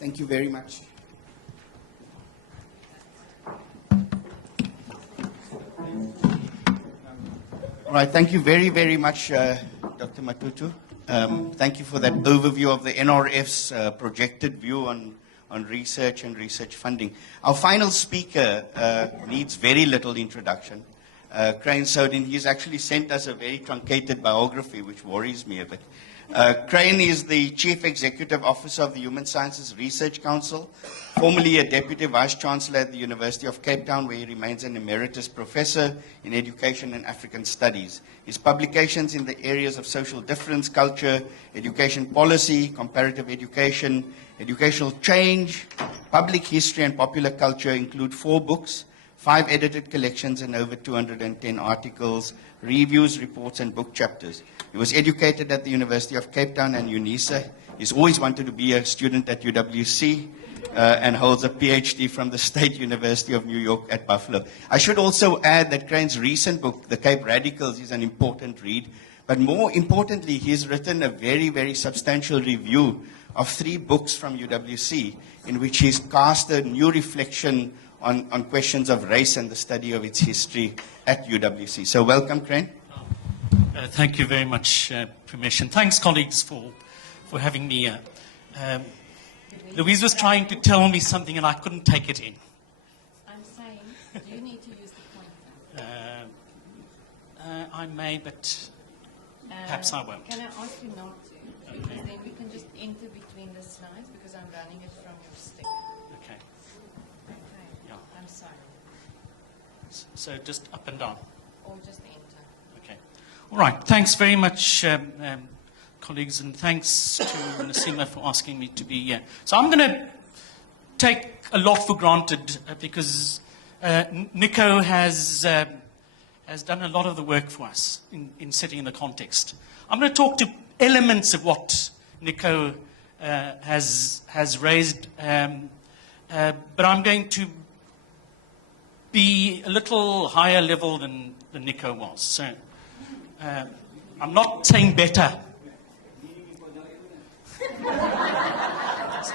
Thank you very much. All right, thank you very, very much, Dr. Matutu. Thank you for that overview of the NRF's projected view on research and research funding. Our final speaker needs very little introduction. Crane Sodin, he's actually sent us a very truncated biography, which worries me a bit. Crane is the Chief Executive Officer of the Human Sciences Research Council, formerly a Deputy Vice-Chancellor at the University of Cape Town, where he remains an Emeritus Professor in Education and African Studies. His publications in the areas of social difference, culture, education policy, comparative education, educational change, public history, and popular culture include 4 books, 5 edited collections, and over 210 articles, reviews, reports, and book chapters. He was educated at the University of Cape Town and UNISA. He's always wanted to be a student at UWC and holds a PhD from the State University of New York at Buffalo. I should also add that Crane's recent book, The Cape Radicals, is an important read. But more importantly, he's written a very, very substantial review of 3 books from UWC in which he's cast a new reflection on questions of race and the study of its history at UWC. So welcome, Crane. Thank you very much, Pramesh, and thanks, colleagues, for having me here. Louise was trying to tell me something, and I couldn't take it in. I'm saying, do you need to use the pointer? I may, but perhaps I won't. Can I ask you not to? Because then we can just enter between the slides, because I'm running it from your stick. Okay. Okay. Yeah. I'm sorry. So just up and down. Or just enter. Okay. All right. Thanks very much, colleagues, and thanks to Nasima for asking me to be here. So I'm going to take a lot for granted because Nico has done a lot of the work for us in setting the context. I'm going to talk to elements of what Nico has raised, but I'm going to be a little higher level than Nico was. So I'm not saying better.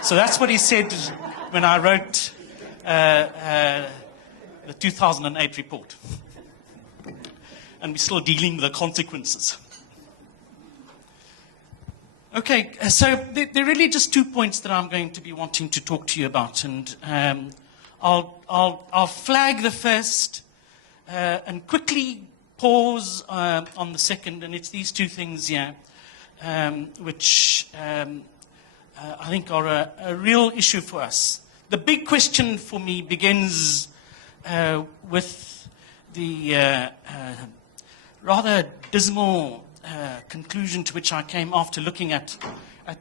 So that's what he said when I wrote the 2008 report. And we're still dealing with the consequences. Okay, so there are really just 2 points that I'm going to be wanting to talk to you about. And I'll flag the first and quickly pause on the second. And it's these 2 things here, which I think are a real issue for us. The big question for me begins with the rather dismal conclusion to which I came after looking at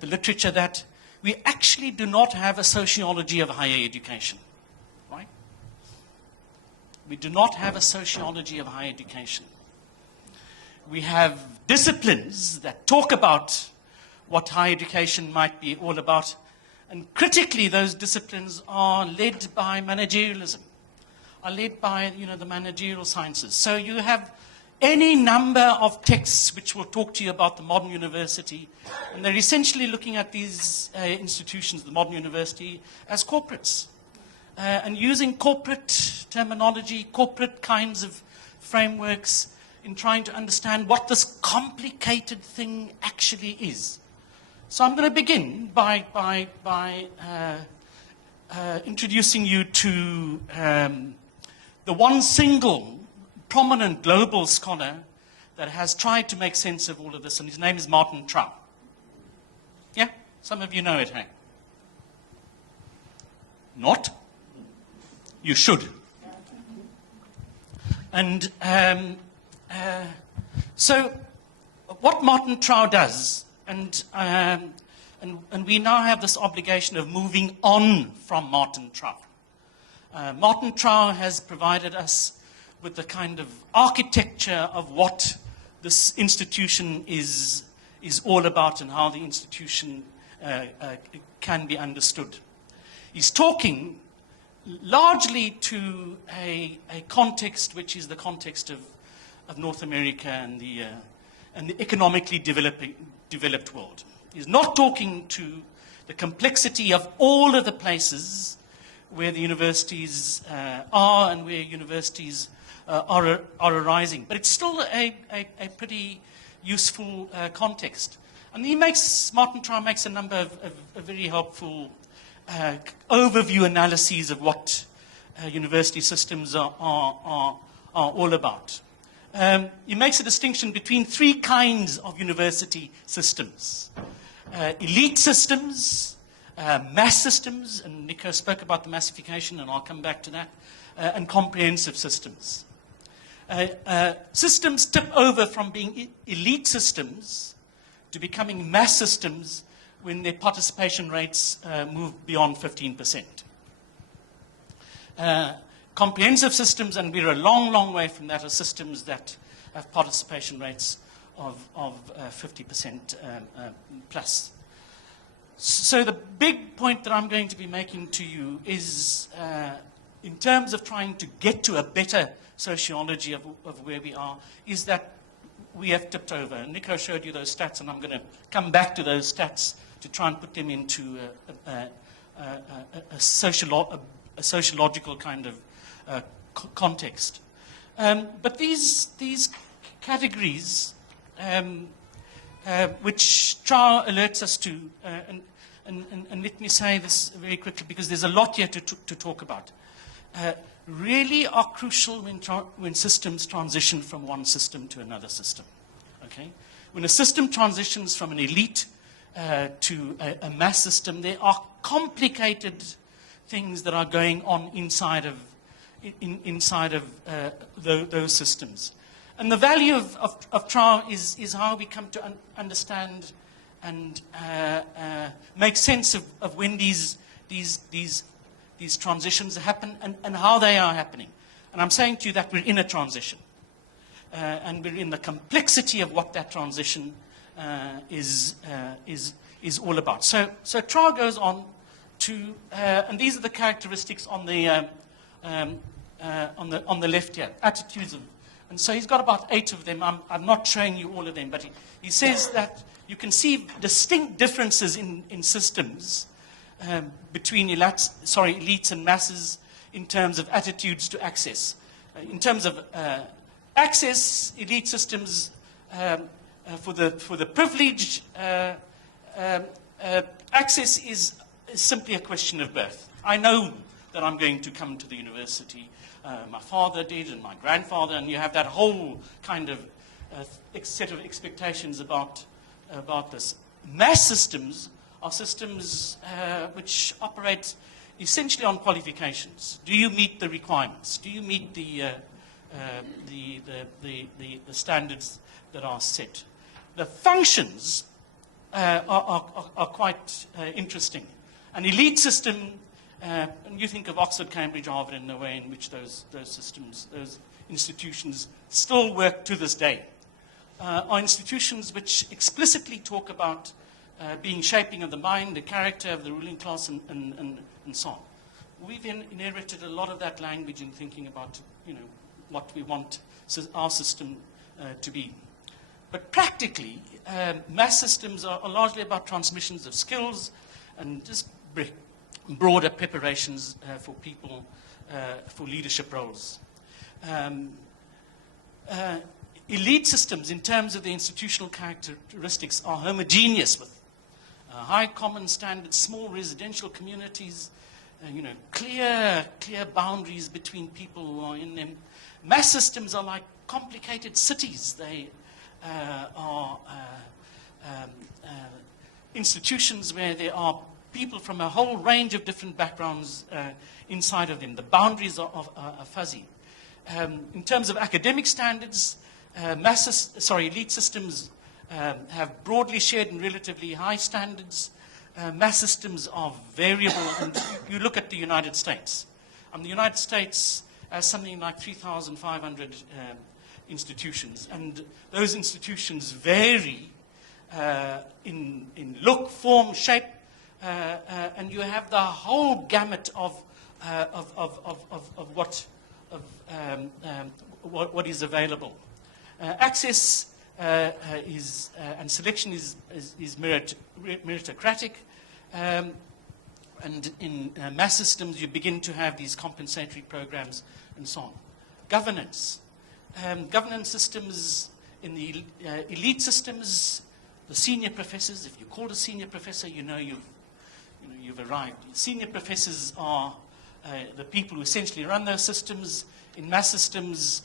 the literature, that we actually do not have a sociology of higher education. Right? We do not have a sociology of higher education. We have disciplines that talk about what higher education might be all about, and critically those disciplines are led by managerialism, are led by the managerial sciences. So you have any number of texts which will talk to you about the modern university, and they're essentially looking at these institutions, the modern university, as corporates, and using corporate terminology, corporate kinds of frameworks in trying to understand what this complicated thing actually is. So I'm going to begin by introducing you to the one single prominent global scholar that has tried to make sense of all of this, and his name is Martin Trau. Yeah? Some of you know it, hey? Not? You should. And so what Martin Trau does, and we now have this obligation of moving on from Martin Trau. Martin Trau has provided us with the kind of architecture of what this institution is all about and how the institution can be understood. He's talking largely to a context which is the context of North America and the economically developed world. He's not talking to the complexity of all of the places where the universities are and where universities are arising. But it's still a pretty useful context. And Martin Trow makes a number of very helpful overview analyses of what university systems are all about. He makes a distinction between three kinds of university systems. Elite systems, mass systems, and Nico spoke about the massification, and I'll come back to that, and comprehensive systems. Systems tip over from being elite systems to becoming mass systems when their participation rates move beyond 15%. Comprehensive systems, and we're a long, long way from that, are systems that have participation rates of 50% plus. So the big point that I'm going to be making to you is, in terms of trying to get to a better sociology of where we are, is that we have tipped over. And Nico showed you those stats, and I'm going to come back to those stats to try and put them into a sociological kind of context. But these categories, which Trow alerts us to, and let me say this very quickly because there's a lot here to talk about, really are crucial when systems transition from one system to another system. Okay? When a system transitions from an elite to a mass system, there are complicated things that are going on inside of those systems. And the value of Trow is how we come to understand and make sense of when these transitions happen and how they are happening. And I'm saying to you that we're in a transition. And we're in the complexity of what that transition is all about. So Trow goes on to, and these are the characteristics on the left here, attitudes of. And so he's got about 8 of them. I'm not showing you all of them, but he says that you can see distinct differences in systems between elites and masses in terms of attitudes to access. In terms of access, elite systems for the privileged, access is simply a question of birth. I know that I'm going to come to the university. My father did, and my grandfather, and you have that whole kind of set of expectations about this. Mass systems are systems which operate essentially on qualifications. Do you meet the requirements? Do you meet the standards that are set? The functions are quite interesting. An elite system. And you think of Oxford, Cambridge, Harvard, and the way in which those systems, those institutions still work to this day, are institutions which explicitly talk about being shaping of the mind, the character of the ruling class, and so on. We've inherited a lot of that language in thinking about, what we want our system to be. But practically, mass systems are largely about transmissions of skills and just broader preparations for people for leadership roles. Elite systems, in terms of the institutional characteristics, are homogeneous with high common standards, small residential communities, clear boundaries between people who are in them. Mass systems are like complicated cities. They are institutions where there are people from a whole range of different backgrounds inside of them. The boundaries are fuzzy. In terms of academic standards, elite systems have broadly shared and relatively high standards. Mass systems are variable, and you look at the United States. The United States has something like 3,500 institutions, and those institutions vary in look, form, shape, and you have the whole gamut of what is available. Access and selection is meritocratic. And in mass systems, you begin to have these compensatory programs and so on. Governance. Governance systems in the elite systems, the senior professors, if you're called a senior professor, you know you've arrived. Senior professors are the people who essentially run those systems. In mass systems,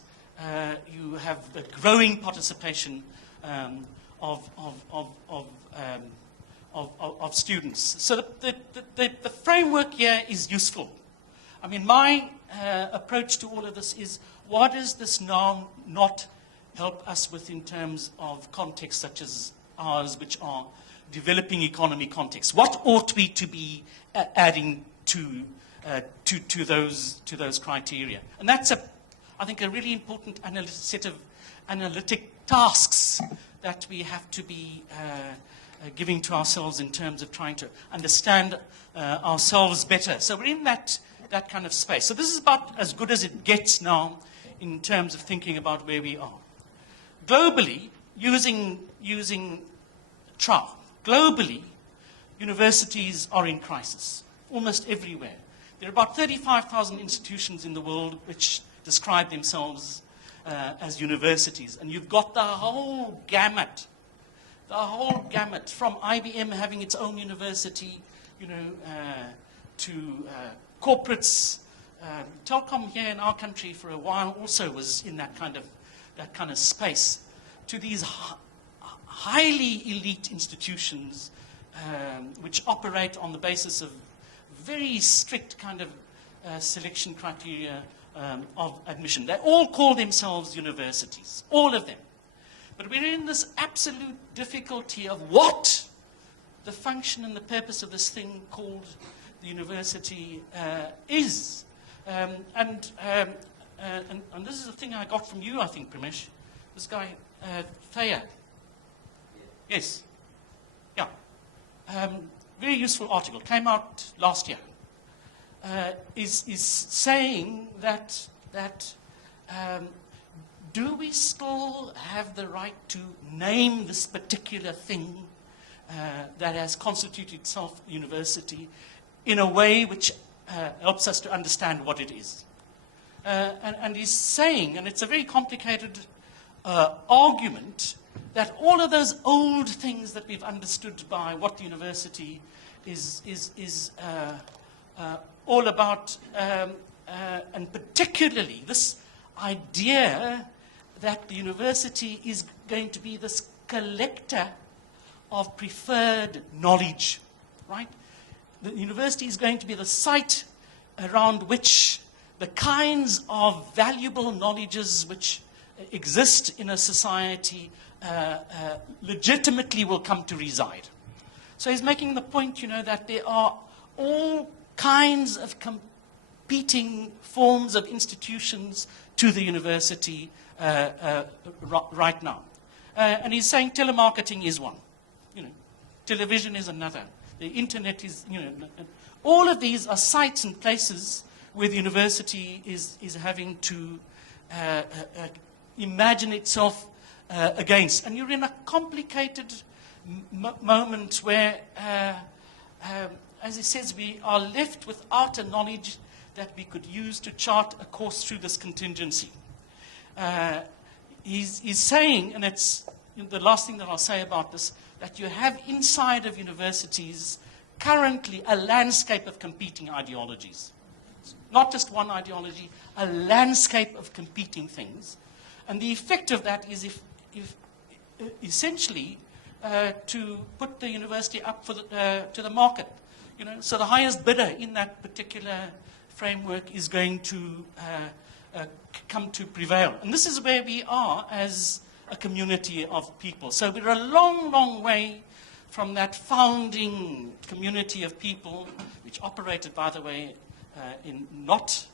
you have a growing participation of students. So the framework here is useful. I mean, my approach to all of this is, what does this now not help us with in terms of contexts such as ours, which are developing economy contexts? What ought we to be adding to those criteria? And that's, I think, a really important set of analytic tasks that we have to be giving to ourselves in terms of trying to understand ourselves better. So we're in that kind of space. So this is about as good as it gets now in terms of thinking about where we are. Globally, using trial, globally, universities are in crisis, almost everywhere. There are about 35,000 institutions in the world which describe themselves as universities. And you've got the whole gamut from IBM having its own university, to corporates. Telkom here in our country for a while also was in that kind of space, to these highly elite institutions which operate on the basis of very strict kind of selection criteria of admission. They all call themselves universities, all of them. But we're in this absolute difficulty of what the function and the purpose of this thing called the university is. And this is the thing I got from you, I think, Pramesh. This guy, Thayer. Yes. Yeah. Very useful article. Came out last year. Is saying that do we still have the right to name this particular thing that has constituted itself university in a way which helps us to understand what it is? And he's saying, and it's a very complicated argument, that all of those old things that we've understood by what the university is all about, and particularly this idea that the university is going to be this collector of preferred knowledge, right? The university is going to be the site around which the kinds of valuable knowledges which exist in a society legitimately will come to reside. So he's making the point, that there are all kinds of competing forms of institutions to the university right now. And he's saying telemarketing is one. Television is another. The internet is, all of these are sites and places where the university is having to imagine itself against. And you're in a complicated moment where, as he says, we are left without a knowledge that we could use to chart a course through this contingency. He's saying, and it's the last thing that I'll say about this, that you have inside of universities currently a landscape of competing ideologies. Not just one ideology, a landscape of competing things. And the effect of that is if essentially to put the university up for to the market. So the highest bidder in that particular framework is going to come to prevail. And this is where we are as a community of people. So we're a long, long way from that founding community of people, which operated, by the way, in not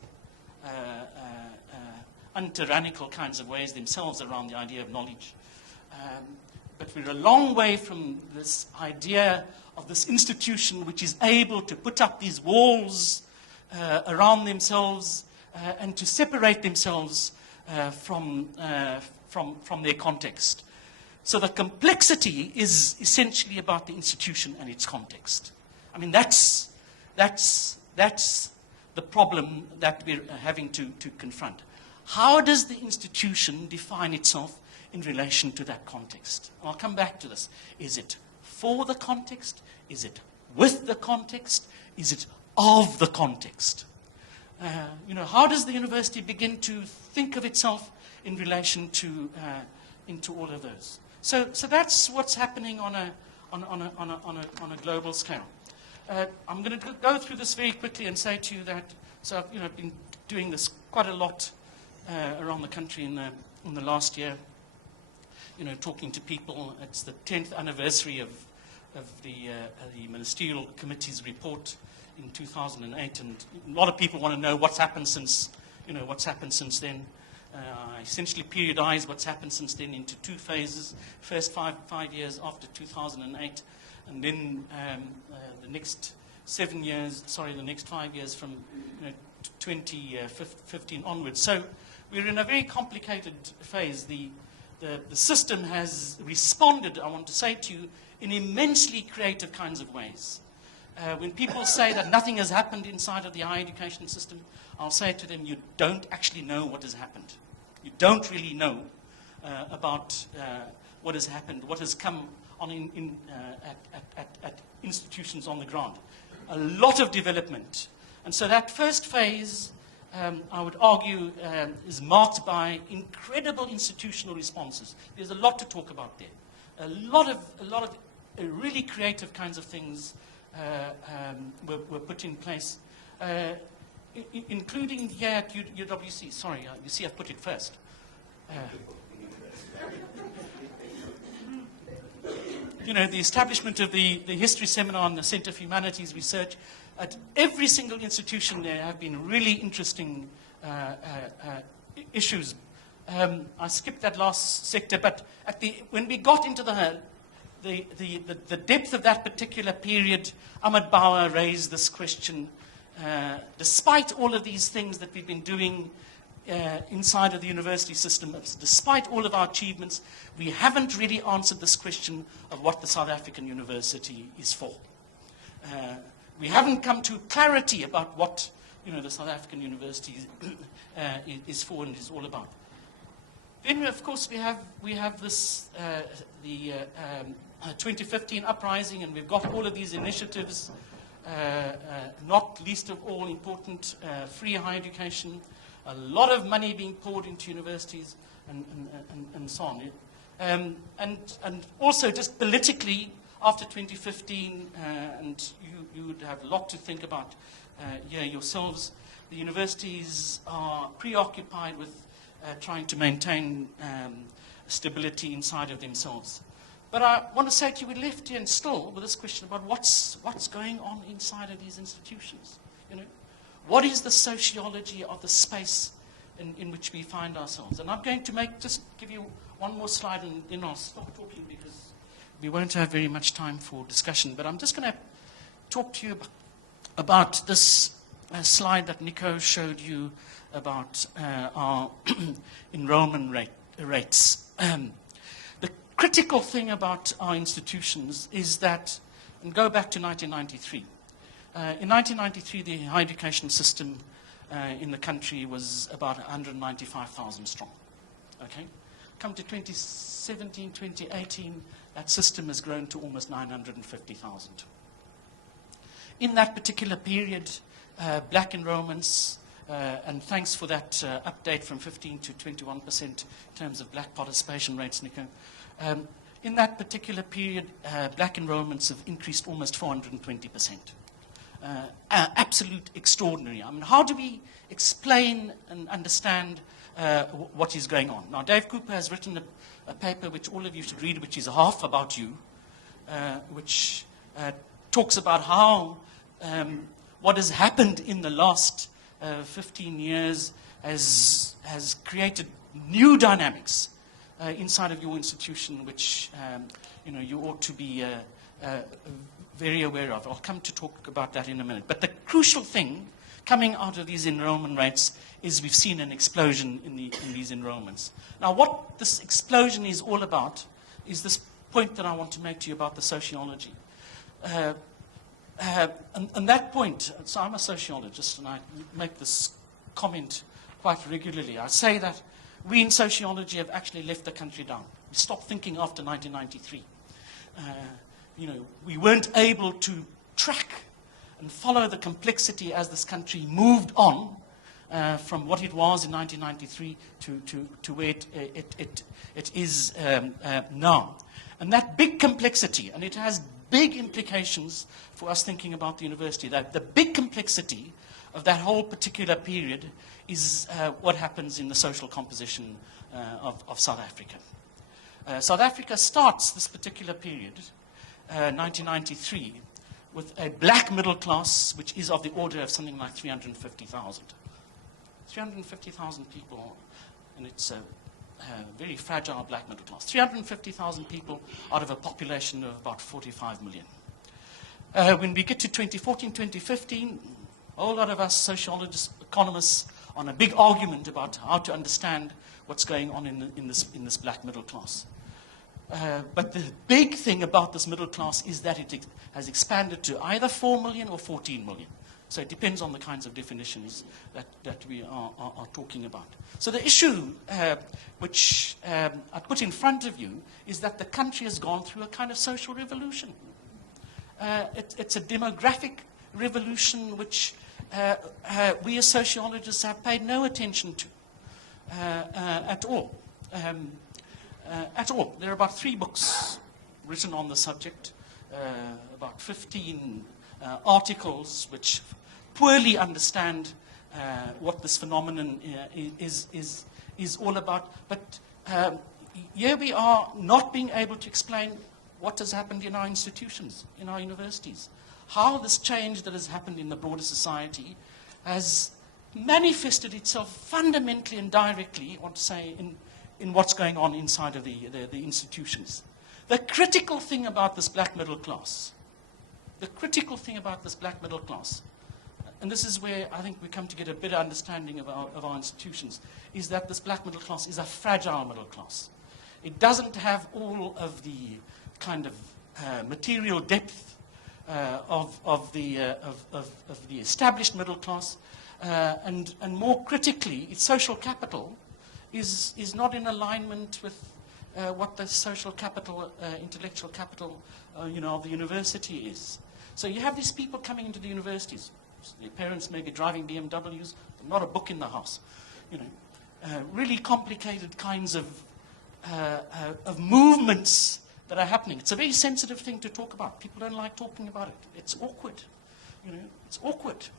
untyrannical kinds of ways themselves around the idea of knowledge. But we're a long way from this idea of this institution which is able to put up these walls around themselves and to separate themselves from their context. So the complexity is essentially about the institution and its context. I mean, that's the problem that we're having to confront. How does the institution define itself in relation to that context? And I'll come back to this. Is it for the context? Is it with the context? Is it of the context? How does the university begin to think of itself in relation to into all of those? So that's what's happening on a global scale. I'm going to go through this very quickly and say to you that I've been doing this quite a lot around the country in the last year. Talking to people. It's the 10th anniversary of the Ministerial Committee's report in 2008, and a lot of people want to know what's happened since then. I essentially periodize what's happened since then into two phases. First 5 years after 2008, and then the next 5 years from 2015 onwards. So we're in a very complicated phase. The system has responded, I want to say to you, in immensely creative kinds of ways. When people say that nothing has happened inside of the higher education system, I'll say to them, you don't actually know what has happened. You don't really know about what has happened, what has come on at institutions on the ground. A lot of development. And so that first phase, I would argue, is marked by incredible institutional responses. There's a lot to talk about there. A lot of really creative kinds of things were put in place, including here at UWC. Sorry, you see I've put it first. The establishment of the History Seminar and the Centre for Humanities Research. At every single institution there have been really interesting issues. I skipped that last sector, but when we got into the depth of that particular period, Ahmed Bauer raised this question. Despite all of these things that we've been doing inside of the university system, despite all of our achievements, we haven't really answered this question of what the South African university is for. We haven't come to clarity about what the South African university is for and is all about. Then, of course, we have this the 2015 uprising, and we've got all of these initiatives. Not least of all important, free higher education. A lot of money being poured into universities, and so on. And also, just politically, after 2015, and you would have a lot to think about here yourselves. The universities are preoccupied with trying to maintain stability inside of themselves. But I want to say to you, we're left here and still with this question about what's going on inside of these institutions. What is the sociology of the space in which we find ourselves? And I'm going to just give you one more slide, and then I'll stop talking because we won't have very much time for discussion. But I'm just going to talk to you about this slide that Nico showed you about our enrollment rates. The critical thing about our institutions is that, and go back to 1993. In 1993, the higher education system in the country was about 195,000 strong. Okay? Come to 2017, 2018, that system has grown to almost 950,000. In that particular period, black enrollments, and thanks for that update from 15 to 21% in terms of black participation rates, Nico. In that particular period, black enrollments have increased almost 420%. Absolute extraordinary. I mean, how do we explain and understand what is going on? Now, Dave Cooper has written a paper which all of you should read, which is half about you, which talks about how what has happened in the last 15 years has created new dynamics inside of your institution, which you ought to be very aware of. I'll come to talk about that in a minute. But the crucial thing coming out of these enrollment rates is we've seen an explosion in these enrollments. Now, what this explosion is all about is this point that I want to make to you about the sociology. and that point, so I'm a sociologist and I make this comment quite regularly. I say that we in sociology have actually left the country down. We stopped thinking after 1993. We weren't able to track and follow the complexity as this country moved on from what it was in 1993 to where it is now. And that big complexity, and it has big implications for us thinking about the university. The big complexity of that whole particular period is what happens in the social composition of South Africa. South Africa starts this particular period, 1993, with a black middle class, which is of the order of something like 350,000. 350,000 people, and it's a very fragile black middle class. 350,000 people out of a population of about 45 million. When we get to 2014, 2015, a whole lot of us sociologists, economists, on a big argument about how to understand what's going on in this black middle class. But the big thing about this middle class is that it has expanded to either 4 million or 14 million. So it depends on the kinds of definitions that we are talking about. So the issue which I put in front of you is that the country has gone through a kind of social revolution. It's a demographic revolution which we as sociologists have paid no attention to at all. There are about 3 books written on the subject, about 15 articles which poorly understand what this phenomenon is all about. But here we are not being able to explain what has happened in our institutions, in our universities. How this change that has happened in the broader society has manifested itself fundamentally and directly, I want to say, in what's going on inside of the institutions. The critical thing about this black middle class, and this is where I think we come to get a better understanding of our institutions, is that this black middle class is a fragile middle class. It doesn't have all of the kind of material depth of the established middle class, and more critically, its social capital is not in alignment with what the social capital, intellectual capital, of the university is. So you have these people coming into the universities. Their parents may be driving BMWs, but not a book in the house. Really complicated kinds of movements that are happening. It's a very sensitive thing to talk about. People don't like talking about it. It's awkward. It's awkward.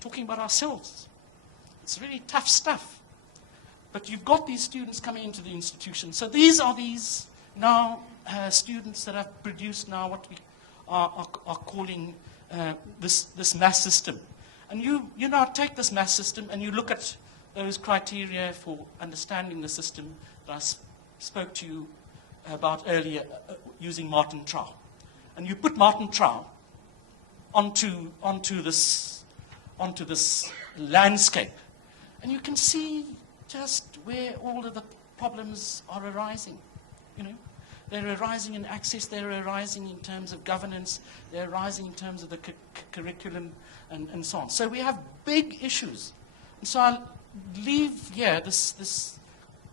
Talking about ourselves. It's really tough stuff. But you've got these students coming into the institution. So these are now students that have produced now what we are calling this mass system. And you now take this mass system and you look at those criteria for understanding the system that I spoke to you about earlier using Martin Trau. And you put Martin Trau onto this landscape. And you can see just where all of the problems are arising. They're arising in access, they're arising in terms of governance, they're arising in terms of the curriculum, and so on. So we have big issues. And so I'll leave here this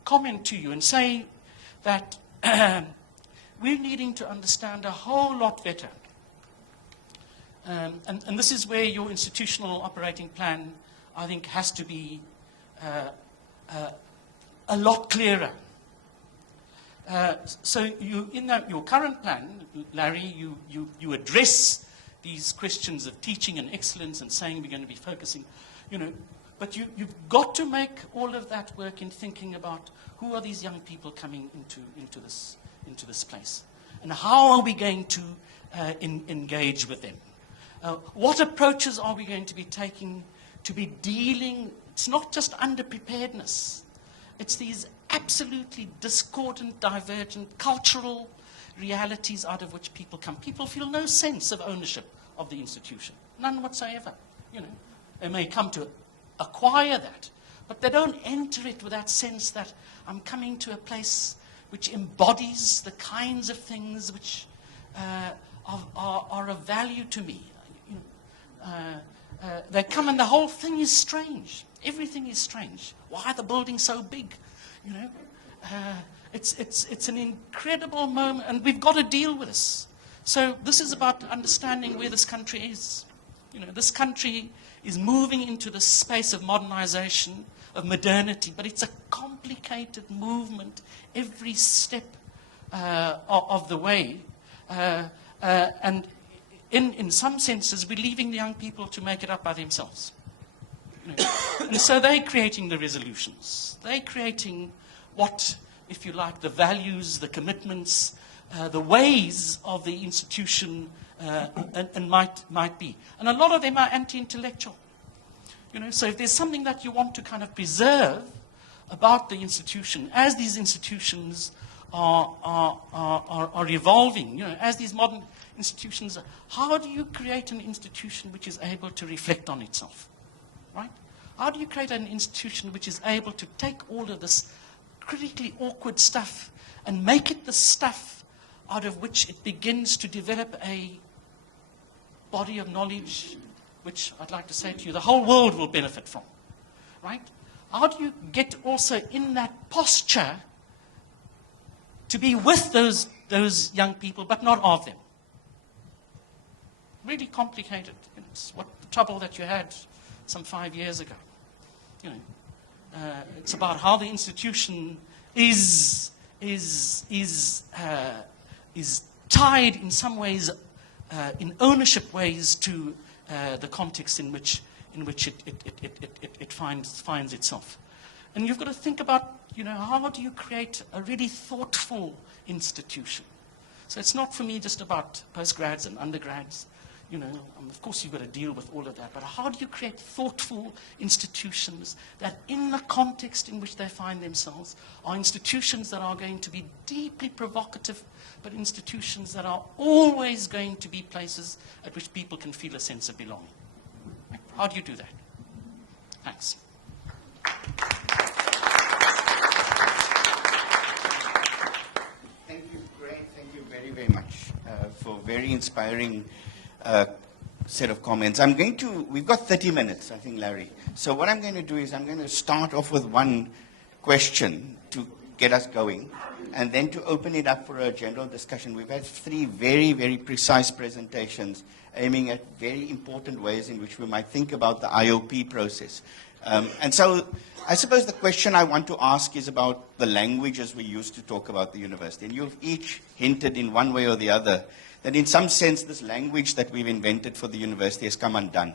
comment to you and say that we're needing to understand a whole lot better. And this is where your institutional operating plan, I think, has to be a lot clearer. So in your current plan, Larry, you address these questions of teaching and excellence and saying we're going to be focusing, but you've got to make all of that work in thinking about who are these young people coming into this place, and how are we going to engage with them? What approaches are we going to be taking to be dealing? It's not just underpreparedness. It's these absolutely discordant, divergent cultural realities out of which people come. People feel no sense of ownership of the institution. None whatsoever. They may come to acquire that, but they don't enter it with that sense that I'm coming to a place which embodies the kinds of things which are of value to me. they come and the whole thing is strange. Everything is strange. Why are the buildings so big? You know, it's an incredible moment, and we've got to deal with this. So this is about understanding where this country is. You know, this country is moving into the space of modernization, of modernity, but it's a complicated movement every step of the way. And in some senses, we're leaving the young people to make it up by themselves. You know? And so they're creating the resolutions. They're creating what, if you like, the values, the commitments, the ways of the institution and might be. And a lot of them are anti-intellectual. You know, so if there's something that you want to kind of preserve about the institution, as these institutions are evolving, you know, as these modern institutions, how do you create an institution which is able to reflect on itself, right? How do you create an institution which is able to take all of this critically awkward stuff and make it the stuff out of which it begins to develop a body of knowledge which I'd like to say to you, the whole world will benefit from, right? How do you get also in that posture to be with those young people, but not of them? Really complicated. It's what the trouble that you had some 5 years ago. You know, it's about how the institution is tied in some ways, in ownership ways, to the context in which it finds itself. And you've got to think about, you know, how do you create a really thoughtful institution? So it's not for me just about postgrads and undergrads. You know, of course you've got to deal with all of that, but how do you create thoughtful institutions that in the context in which they find themselves are institutions that are going to be deeply provocative, but institutions that are always going to be places at which people can feel a sense of belonging? How do you do that? Thanks. Thank you, Greg. Thank you very, very much for very inspiring set of comments. We've got 30 minutes, I think, Larry. So what I'm going to do is I'm going to start off with one question to get us going, and then to open it up for a general discussion. We've had 3 very, very precise presentations aiming at very important ways in which we might think about the IOP process. And so I suppose the question I want to ask is about the languages we use to talk about the university. And you've each hinted in one way or the other that in some sense this language that we've invented for the university has come undone.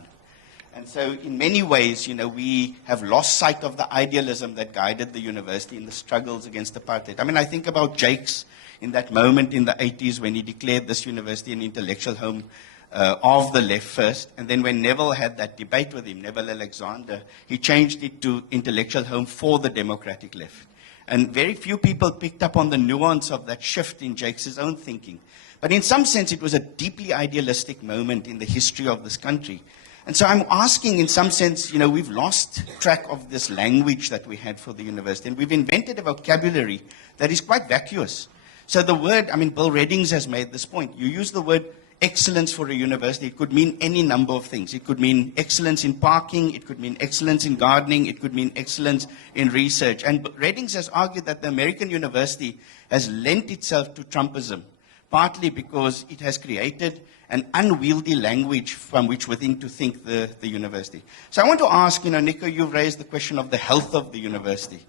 And so in many ways, you know, we have lost sight of the idealism that guided the university in the struggles against apartheid. I mean, I think about Jakes in that moment in the 80s when he declared this university an intellectual home of the left first. And then when Neville had that debate with him, Neville Alexander, he changed it to intellectual home for the democratic left. And very few people picked up on the nuance of that shift in Jakes' own thinking. But in some sense, it was a deeply idealistic moment in the history of this country. And so I'm asking, in some sense, you know, we've lost track of this language that we had for the university. And we've invented a vocabulary that is quite vacuous. So the word, I mean, Bill Reddings has made this point. You use the word excellence for a university. It could mean any number of things. It could mean excellence in parking. It could mean excellence in gardening. It could mean excellence in research. And Reddings has argued that the American university has lent itself to Trumpism, partly because it has created an unwieldy language from which within to think the university. So I want to ask, you know, Nico, you've raised the question of the health of the university.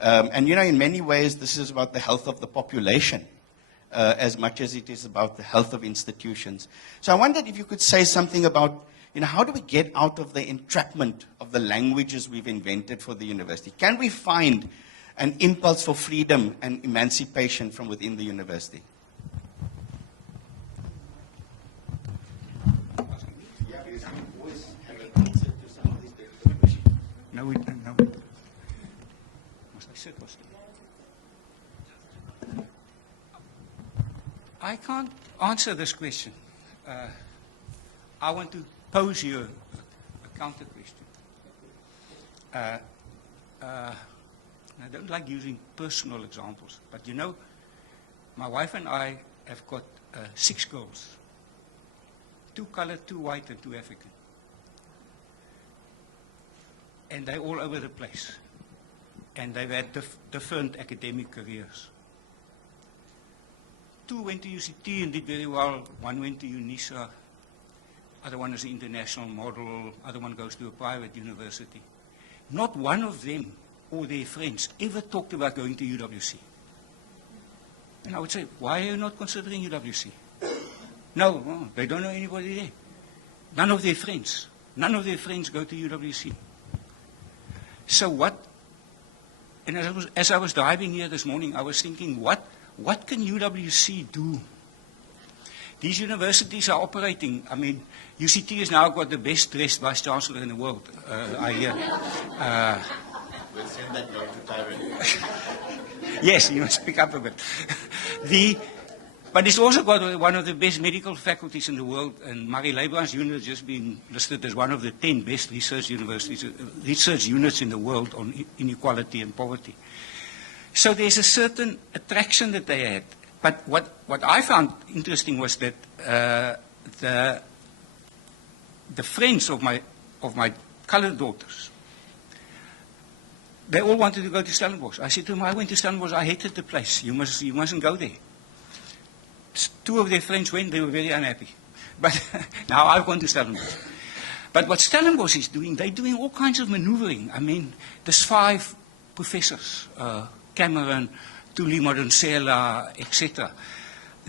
And, you know, in many ways, this is about the health of the population as much as it is about the health of institutions. So I wondered if you could say something about, you know, how do we get out of the entrapment of the languages we've invented for the university? Can we find an impulse for freedom and emancipation from within the university? No, we don't know. Must I sit or stand? I can't answer this question. I want to pose you a counter question. I don't like using personal examples, but you know, my wife and I have got 6 girls. 2 colored, 2 white, and 2 African. and they're all over the place. And they've had different academic careers. 2 went to UCT and did very well. 1 went to UNISA. Other one is an international model. Other one goes to a private university. Not one of them or their friends ever talked about going to UWC. And I would say, why are you not considering UWC? No, they don't know anybody there. None of their friends go to UWC. So what, and as I was driving here this morning, I was thinking, what can UWC do? These universities are operating. I mean, UCT has now got the best dressed vice chancellor in the world, I hear. We'll send that note to Tyrone. Yes, you must pick up a bit. But it's also got one of the best medical faculties in the world, and Marie Leibrand's unit has just been listed as one of the 10 best research units in the world on inequality and poverty. So there's a certain attraction that they had. But what I found interesting was that the friends of my colored daughters, they all wanted to go to Stellenbosch. I said to them, I went to Stellenbosch, I hated the place. You mustn't go there. 2 of their friends went, they were very unhappy. But now I've gone to Stellenbosch. But what Stellenbosch is doing, they're doing all kinds of maneuvering. I mean, there's 5 professors, Cameron, Tuli Modonsela, etc.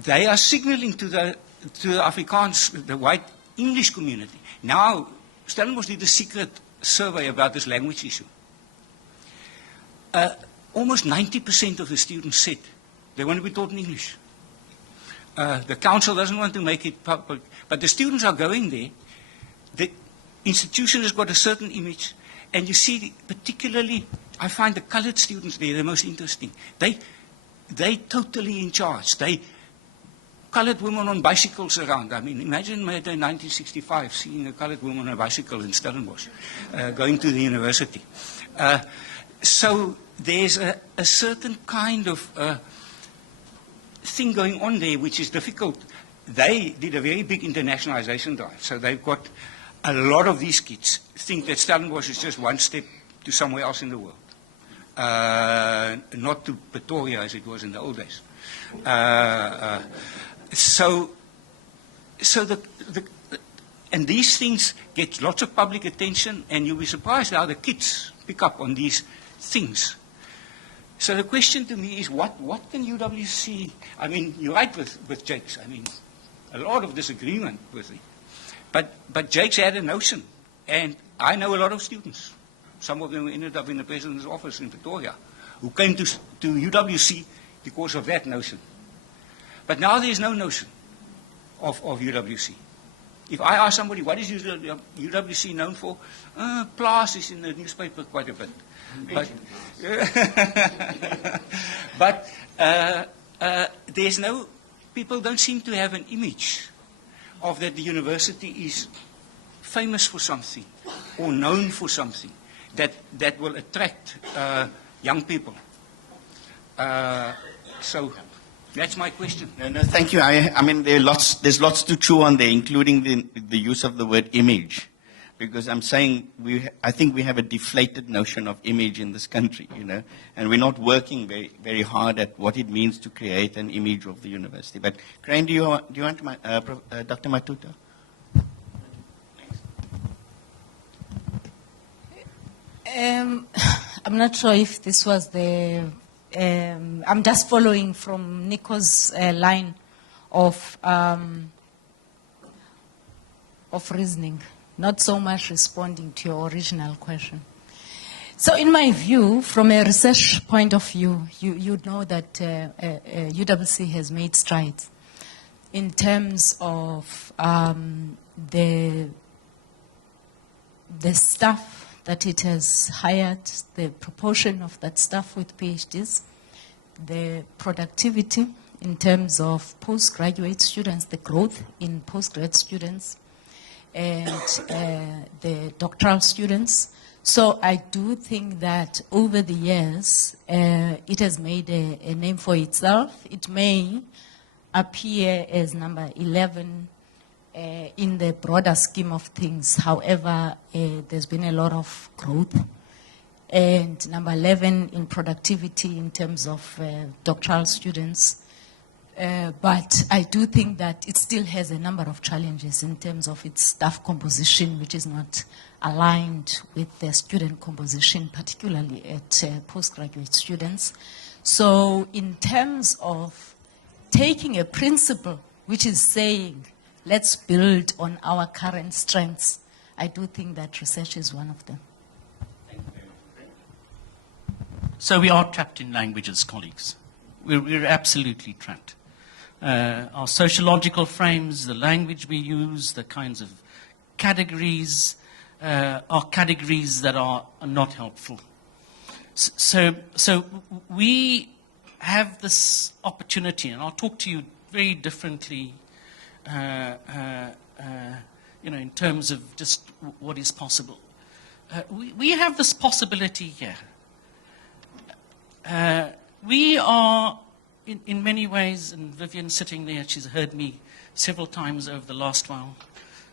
They are signaling to the Afrikaans, the white English community. Now, Stellenbosch did a secret survey about this language issue. Almost 90% of the students said they want to be taught in English. The council doesn't want to make it public, but the students are going there. The institution has got a certain image, and you see, particularly, I find the colored students there the most interesting. They totally in charge. They colored women on bicycles around. I mean, imagine in 1965 seeing a colored woman on a bicycle in Stellenbosch, going to the university. So there's a certain kind of thing going on there which is difficult. They did a very big internationalization drive, so they've got a lot of these kids think that Stellenbosch is just one step to somewhere else in the world, not to Pretoria as it was in the old days. And these things get lots of public attention, and you'll be surprised how the kids pick up on these things. So the question to me is, what can UWC, I mean, you're right with Jakes, I mean, a lot of disagreement with it. But Jakes had a notion, and I know a lot of students. Some of them ended up in the president's office in Pretoria, who came to UWC because of that notion. But now there's no notion of UWC. If I ask somebody, what is UWC known for? Plaas is in the newspaper quite a bit. But there's no, people don't seem to have an image of that the university is famous for something or known for something that will attract young people. So that's my question. No, thank you. I mean, there's lots to chew on there, including the use of the word image. Because I'm saying, I think we have a deflated notion of image in this country, you know, and we're not working very, very hard at what it means to create an image of the university. But, Crane, do you want Dr. Matuto? I'm not sure if this was I'm just following from Nico's line of reasoning, not so much responding to your original question. So in my view, from a research point of view, you know that UWC has made strides in terms of the staff that it has hired, the proportion of that staff with PhDs, the productivity in terms of postgraduate students, the growth in postgrad students, and the doctoral students. So I do think that over the years, it has made a name for itself. It may appear as number 11 in the broader scheme of things. However, there's been a lot of growth. And number 11 in productivity in terms of doctoral students. But I do think that it still has a number of challenges in terms of its staff composition, which is not aligned with the student composition, particularly at postgraduate students. So in terms of taking a principle which is saying, let's build on our current strengths, I do think that research is one of them. So we are trapped in languages, colleagues. We're absolutely trapped. Our sociological frames, the language we use, the kinds of categories, are categories that are not helpful. So we have this opportunity, and I'll talk to you very differently, in terms of just what is possible. We have this possibility here. We are, in many ways, and Vivian sitting there, she's heard me several times over the last while.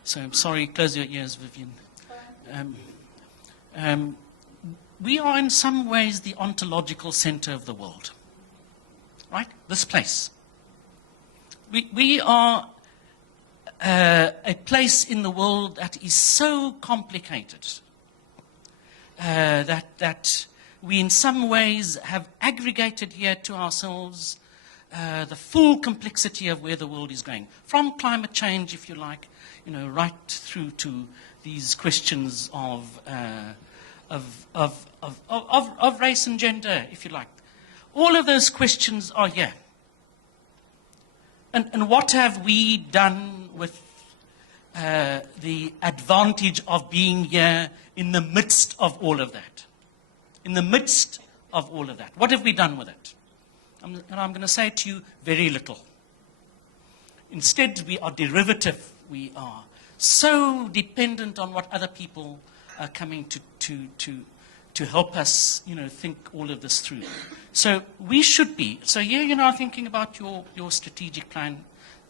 So I'm sorry, close your ears, Vivian. We are in some ways the ontological center of the world. Right? This place. We are a place in the world that is so complicated that we in some ways have aggregated here to ourselves the full complexity of where the world is going. From climate change, if you like, right through to these questions of race and gender, if you like. All of those questions are here. And what have we done with the advantage of being here in the midst of all of that? In the midst of all of that. What have we done with it? And I'm going to say to you, very little. Instead, we are derivative. We are so dependent on what other people are coming to help us, think all of this through. So we should be. So here you are thinking about your strategic plan.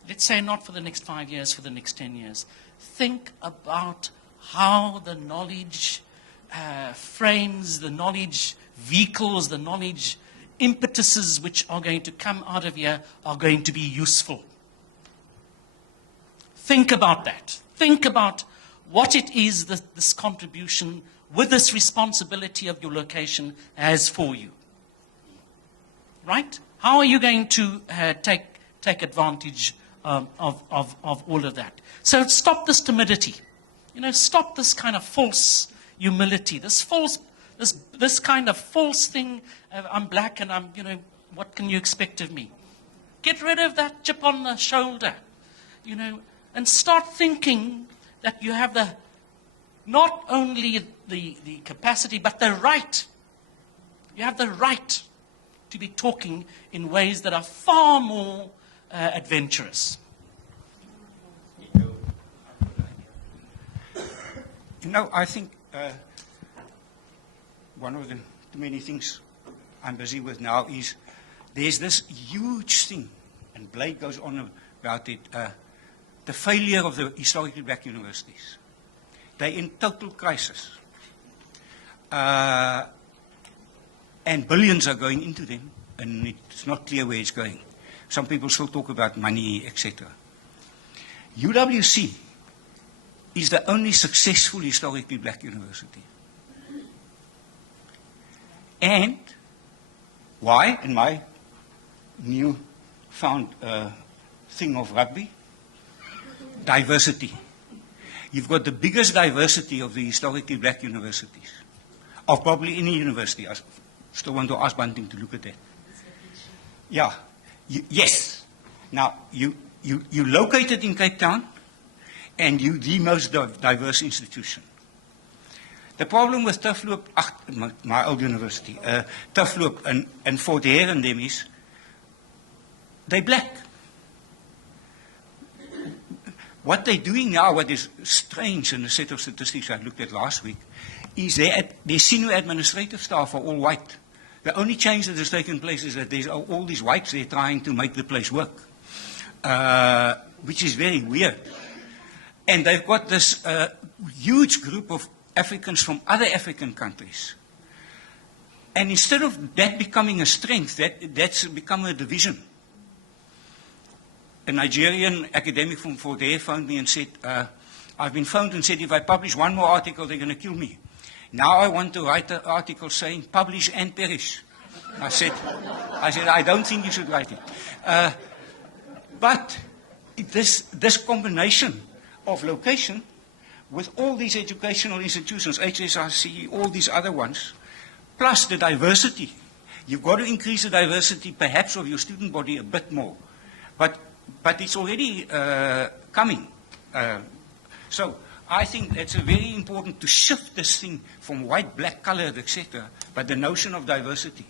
Let's say not for the next 5 years, for the next 10 years. Think about how the knowledge frames, the knowledge vehicles, the knowledge impetuses which are going to come out of here are going to be useful. Think about that. Think about what it is that this contribution with this responsibility of your location has for you. Right? How are you going to take advantage of all of that? So stop this timidity. Stop this kind of false humility, this kind of false thing, I'm black and I'm, what can you expect of me? Get rid of that chip on the shoulder, and start thinking that you have not only the capacity, but the right. You have the right to be talking in ways that are far more adventurous. I think one of the many things I'm busy with now is there's this huge thing, and Blake goes on about it, the failure of the historically black universities. They're in total crisis. And billions are going into them, and it's not clear where it's going. Some people still talk about money, etc. UWC is the only successful historically black university. And why? In my new found thing of rugby, diversity. You've got the biggest diversity of the historically black universities, of probably any university. I still want to ask Bunting to look at that. Yeah. Yes. Now, you located in Cape Town, and you the most diverse institution. The problem with Tufloop, my old university, Tufloop and Fort Hare and them is, they're black. What they're doing now, what is strange in the set of statistics I looked at last week, is their senior administrative staff are all white. The only change that has taken place is that there's all these whites there trying to make the place work, which is very weird. And they've got this huge group of Africans from other African countries. And instead of that becoming a strength, that's become a division. A Nigerian academic from Fordere phoned me and said, I've been phoned and said, if I publish one more article, they're going to kill me. Now I want to write an article saying, publish and perish. I said, I don't think you should write it. But this combination of location with all these educational institutions, HSRC, all these other ones, plus the diversity. You've got to increase the diversity, perhaps, of your student body a bit more. But it's already coming. So I think it's very important to shift this thing from white, black, colored, etc., but the notion of diversity.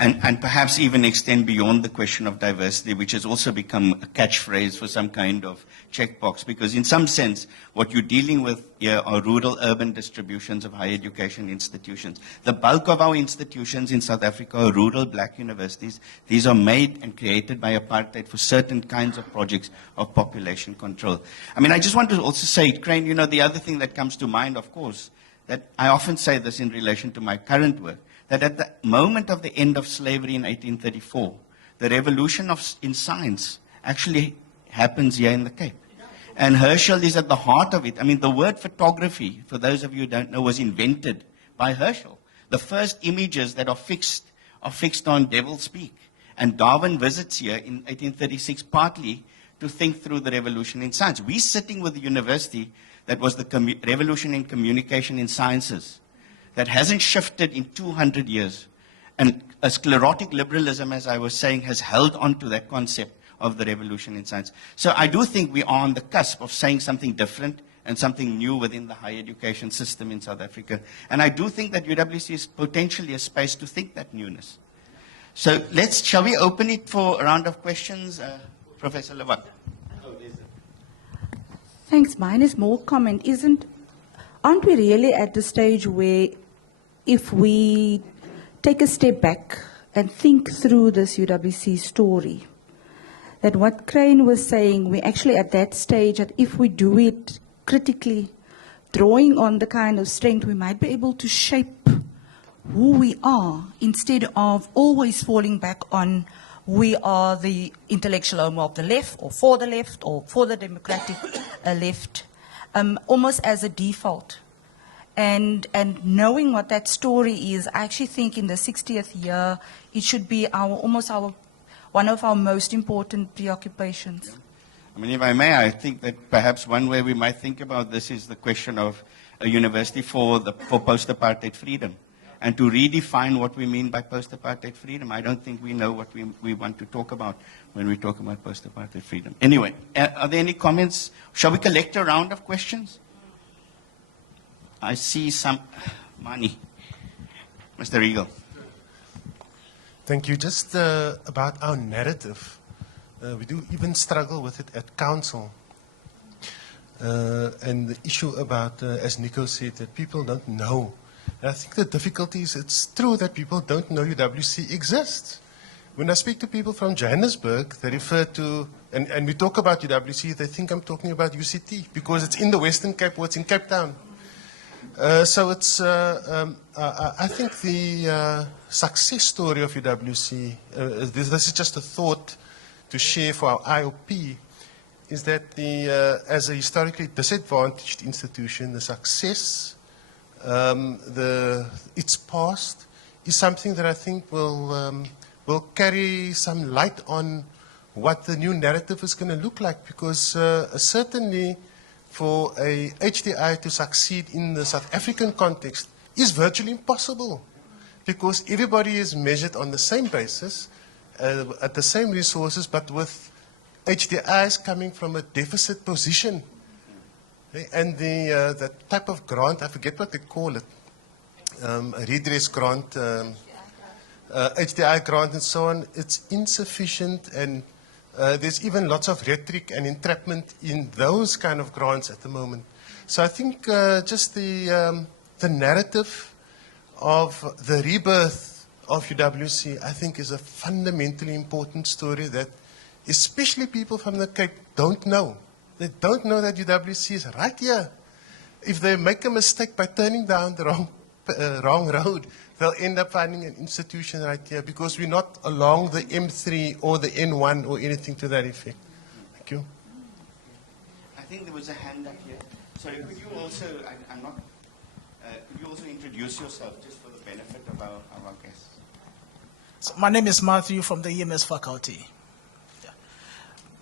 And perhaps even extend beyond the question of diversity, which has also become a catchphrase for some kind of checkbox, because in some sense, what you're dealing with here are rural-urban distributions of higher education institutions. The bulk of our institutions in South Africa are rural black universities. These are made and created by apartheid for certain kinds of projects of population control. I mean, I just want to also say, Crane, you know, the other thing that comes to mind, of course, that I often say this in relation to my current work, that at the moment of the end of slavery in 1834, the revolution in science actually happens here in the Cape. And Herschel is at the heart of it. I mean, the word photography, for those of you who don't know, was invented by Herschel. The first images that are fixed on Devil's Peak. And Darwin visits here in 1836 partly to think through the revolution in science. We're sitting with the university that was the revolution in communication in sciences that hasn't shifted in 200 years. And a sclerotic liberalism, as I was saying, has held on to that concept of the revolution in science. So I do think we are on the cusp of saying something different and something new within the higher education system in South Africa. And I do think that UWC is potentially a space to think that newness. So shall we open it for a round of questions? Professor Lewak. Thanks. Mine is more comment. Aren't we really at the stage where if we take a step back and think through this UWC story, that what Crane was saying, we're actually at that stage that if we do it critically, drawing on the kind of strength, we might be able to shape who we are instead of always falling back on we are the intellectual home of the left or for the democratic left, almost as a default. And knowing what that story is, I actually think in the 60th year, it should be one of our most important preoccupations. I mean, if I may, I think that perhaps one way we might think about this is the question of a university for post-apartheid freedom, and to redefine what we mean by post-apartheid freedom. I don't think we know what we want to talk about when we talk about post-apartheid freedom. Anyway, are there any comments? Shall we collect a round of questions? I see some money. Mr. Regal. Thank you. Just about our narrative. We do even struggle with it at council. And the issue about, as Nico said, that people don't know. And I think the difficulty is it's true that people don't know UWC exists. When I speak to people from Johannesburg, they refer to, and we talk about UWC, they think I'm talking about UCT because it's in the Western Cape or it's in Cape Town. So it's, I think the success story of UWC, this is just a thought to share for our IOP, is that as a historically disadvantaged institution, the success, its past, is something that I think will carry some light on what the new narrative is going to look like, because certainly for a HDI to succeed in the South African context is virtually impossible, because everybody is measured on the same basis, at the same resources, but with HDIs coming from a deficit position. And the type of grant, I forget what they call it, a redress grant, HDI grant and so on, it's insufficient, and there's even lots of rhetoric and entrapment in those kind of grants at the moment. So I think just the narrative of the rebirth of UWC, I think, is a fundamentally important story that especially people from the Cape don't know. They don't know that UWC is right here. If they make a mistake by turning down the wrong road, they'll end up finding an institution right here because we're not along the M3 or the N1 or anything to that effect. Thank you. I think there was a hand up here. Sorry, could you also, could you also introduce yourself just for the benefit of our guests? So my name is Matthew from the EMS faculty. Yeah.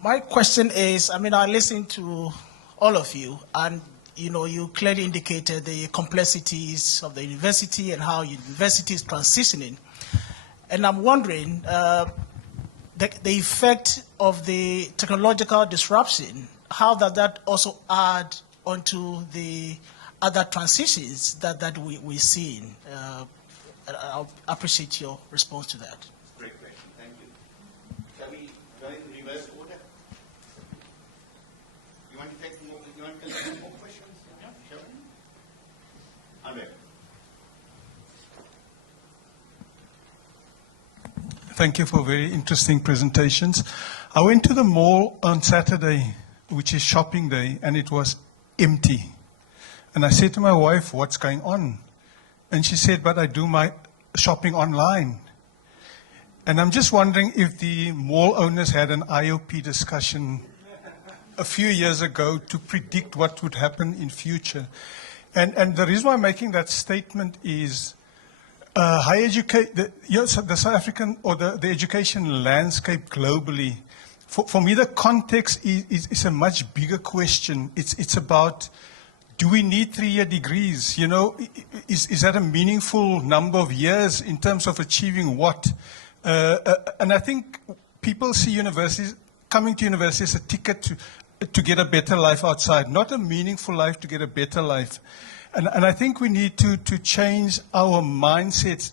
My question is, I listened to all of you, and you clearly indicated the complexities of the university and how university is transitioning. And I'm wondering, the effect of the technological disruption, how does that also add onto the other transitions that we're seeing? I'll appreciate your response to that. Great question. Thank you. Shall we go in reverse order? You want to take more? You want to collect more questions? Yeah. Shall we? Andre. Thank you for very interesting presentations. I went to the mall on Saturday, which is shopping day, and it was empty. And I said to my wife, what's going on? And she said, but I do my shopping online. And I'm just wondering if the mall owners had an IOP discussion a few years ago to predict what would happen in future. And the reason why I'm making that statement is higher education, the South African or the education landscape globally. For me, the context is a much bigger question. It's about, do we need 3-year degrees? Is that a meaningful number of years in terms of achieving what? And I think people see universities, coming to university as a ticket to get a better life outside, not a meaningful life to get a better life. And I think we need to change our mindsets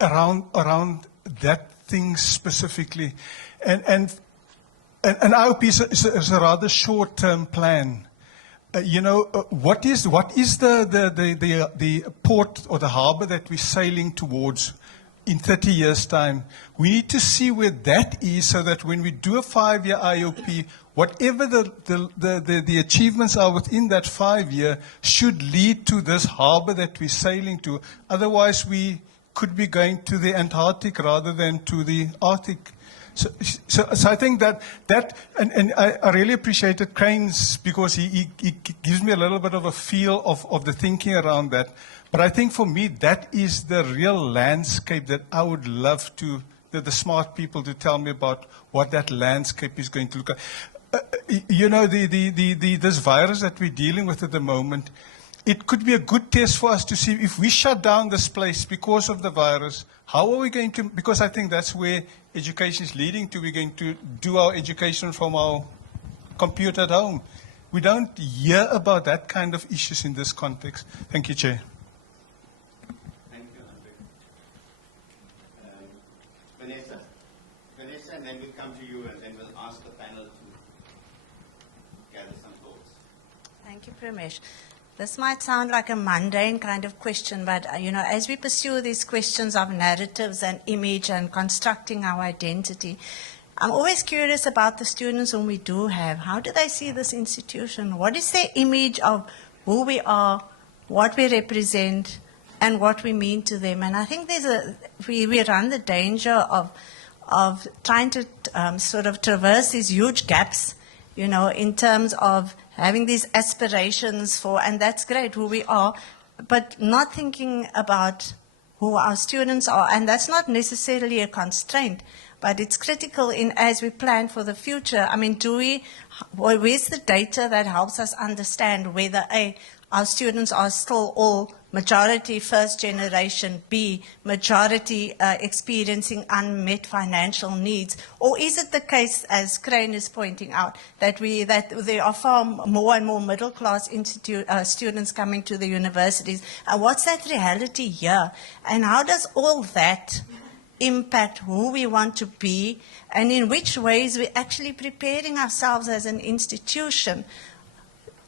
around that thing specifically. And IOP is a rather short-term plan. What is the port or the harbor that we're sailing towards in 30 years' time? We need to see where that is so that when we do a 5-year IOP, whatever the achievements are within that 5-year should lead to this harbor that we're sailing to. Otherwise, we could be going to the Antarctic rather than to the Arctic. So I think that and I really appreciated Crane's because he gives me a little bit of a feel of the thinking around that. But I think for me, that is the real landscape that I would love to, the smart people to tell me about what that landscape is going to look like. This virus that we're dealing with at the moment, it could be a good test for us to see if we shut down this place because of the virus, how are we going to, because I think that's where education is leading to. We're going to do our education from our computer at home. We don't hear about that kind of issues in this context. Thank you, Chair. Thank you, Andre. Vanessa, and then we'll come to you, and then we'll ask the panel to gather some thoughts. Thank you, Pramesh. This might sound like a mundane kind of question, but as we pursue these questions of narratives and image and constructing our identity, I'm always curious about the students whom we do have. How do they see this institution? What is their image of who we are, what we represent, and what we mean to them? And I think we run the danger of trying to sort of traverse these huge gaps, in terms of having these aspirations for, and that's great, who we are, but not thinking about who our students are. And that's not necessarily a constraint, but it's critical as we plan for the future. Where's the data that helps us understand whether our students are still all majority first generation, B, majority experiencing unmet financial needs? Or is it the case, as Crane is pointing out, that there are far more and more middle class students coming to the universities? And what's that reality here? And how does all that impact who we want to be, and in which ways we're actually preparing ourselves as an institution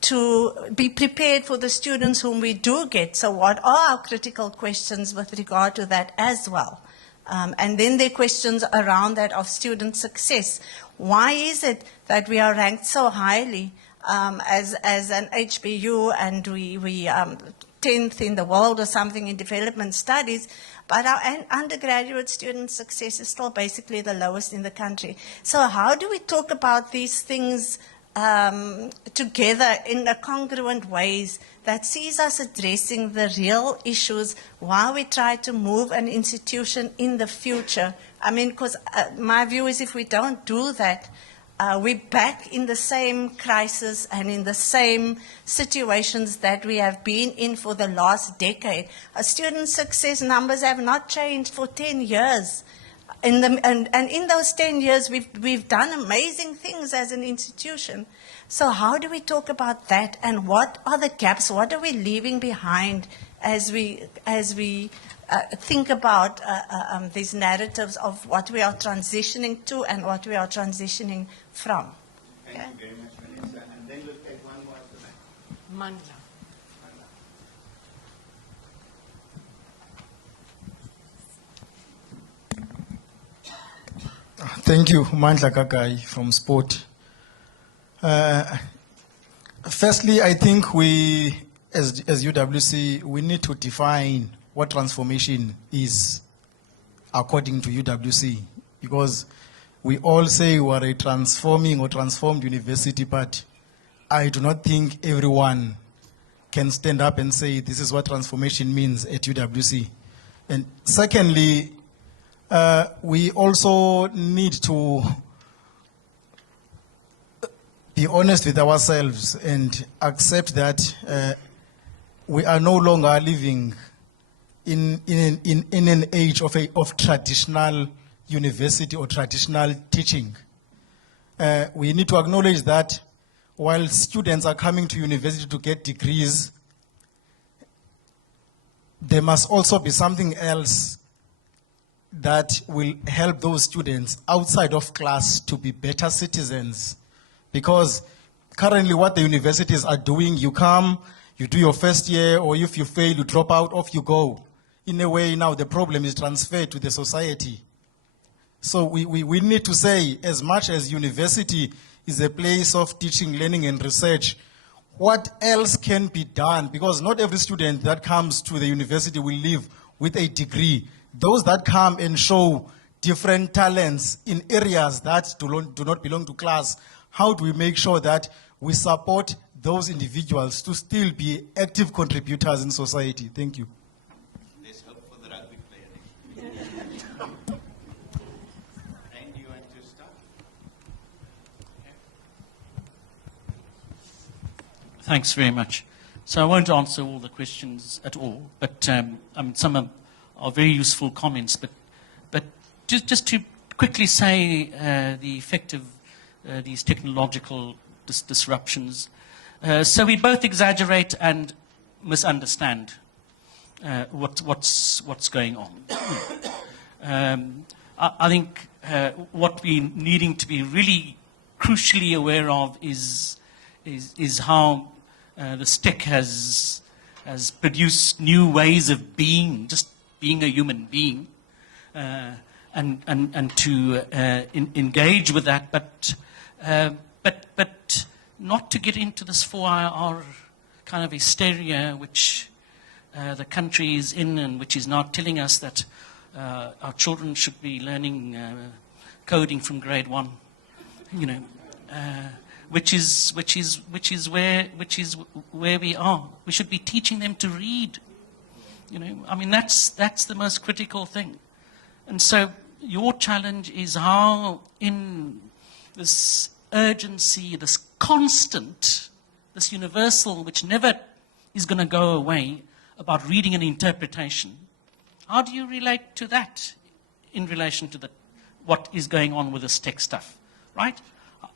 to be prepared for the students whom we do get? So what are our critical questions with regard to that as well? And then there are questions around that of student success. Why is it that we are ranked so highly as an HBU, and we 10th in the world or something in development studies, but our undergraduate student success is still basically the lowest in the country. So how do we talk about these things together in a congruent ways that sees us addressing the real issues while we try to move an institution in the future? I mean, because my view is if we don't do that, we're back in the same crisis and in the same situations that we have been in for the last decade. Our student success numbers have not changed for 10 years. And in those 10 years, we've done amazing things as an institution. So how do we talk about that, and what are the gaps? What are we leaving behind as we think about these narratives of what we are transitioning to and what we are transitioning from? Thank you very much, Vanessa. And then we'll take one more at the back. Mandla. Thank you, Mandla Kakai from Sport. Firstly, I think we, as UWC, we need to define what transformation is according to UWC, because we all say we are a transforming or transformed university, but I do not think everyone can stand up and say this is what transformation means at UWC. And secondly, we also need to be honest with ourselves and accept that we are no longer living in an age of traditional university or traditional teaching. We need to acknowledge that while students are coming to university to get degrees, there must also be something else that will help those students outside of class to be better citizens. Because currently what the universities are doing, you come, you do your first year, or if you fail, you drop out, off you go. In a way now the problem is transferred to the society. So we need to say, as much as university is a place of teaching, learning and research, what else can be done? Because not every student that comes to the university will leave with a degree. Those that come and show different talents in areas that do not belong to class, how do we make sure that we support those individuals to still be active contributors in society? Thank you. There's hope for the rugby player. And you want to start? Okay. Thanks very much. So I won't answer all the questions at all, but some are very useful comments. But just to quickly say the effect of these technological disruptions. So we both exaggerate and misunderstand what's going on. I think what we're needing to be really crucially aware of is how this tech has produced new ways of being, just being a human being, and to engage with that, but not to get into this 4-hour kind of hysteria which the country is in, and which is now telling us that our children should be learning coding from grade 1, which is where we are. We should be teaching them to read. I mean, that's the most critical thing. And so your challenge is how, in this urgency, this constant, this universal, which never is going to go away, about reading and interpretation, how do you relate to that in relation to what is going on with this tech stuff, right?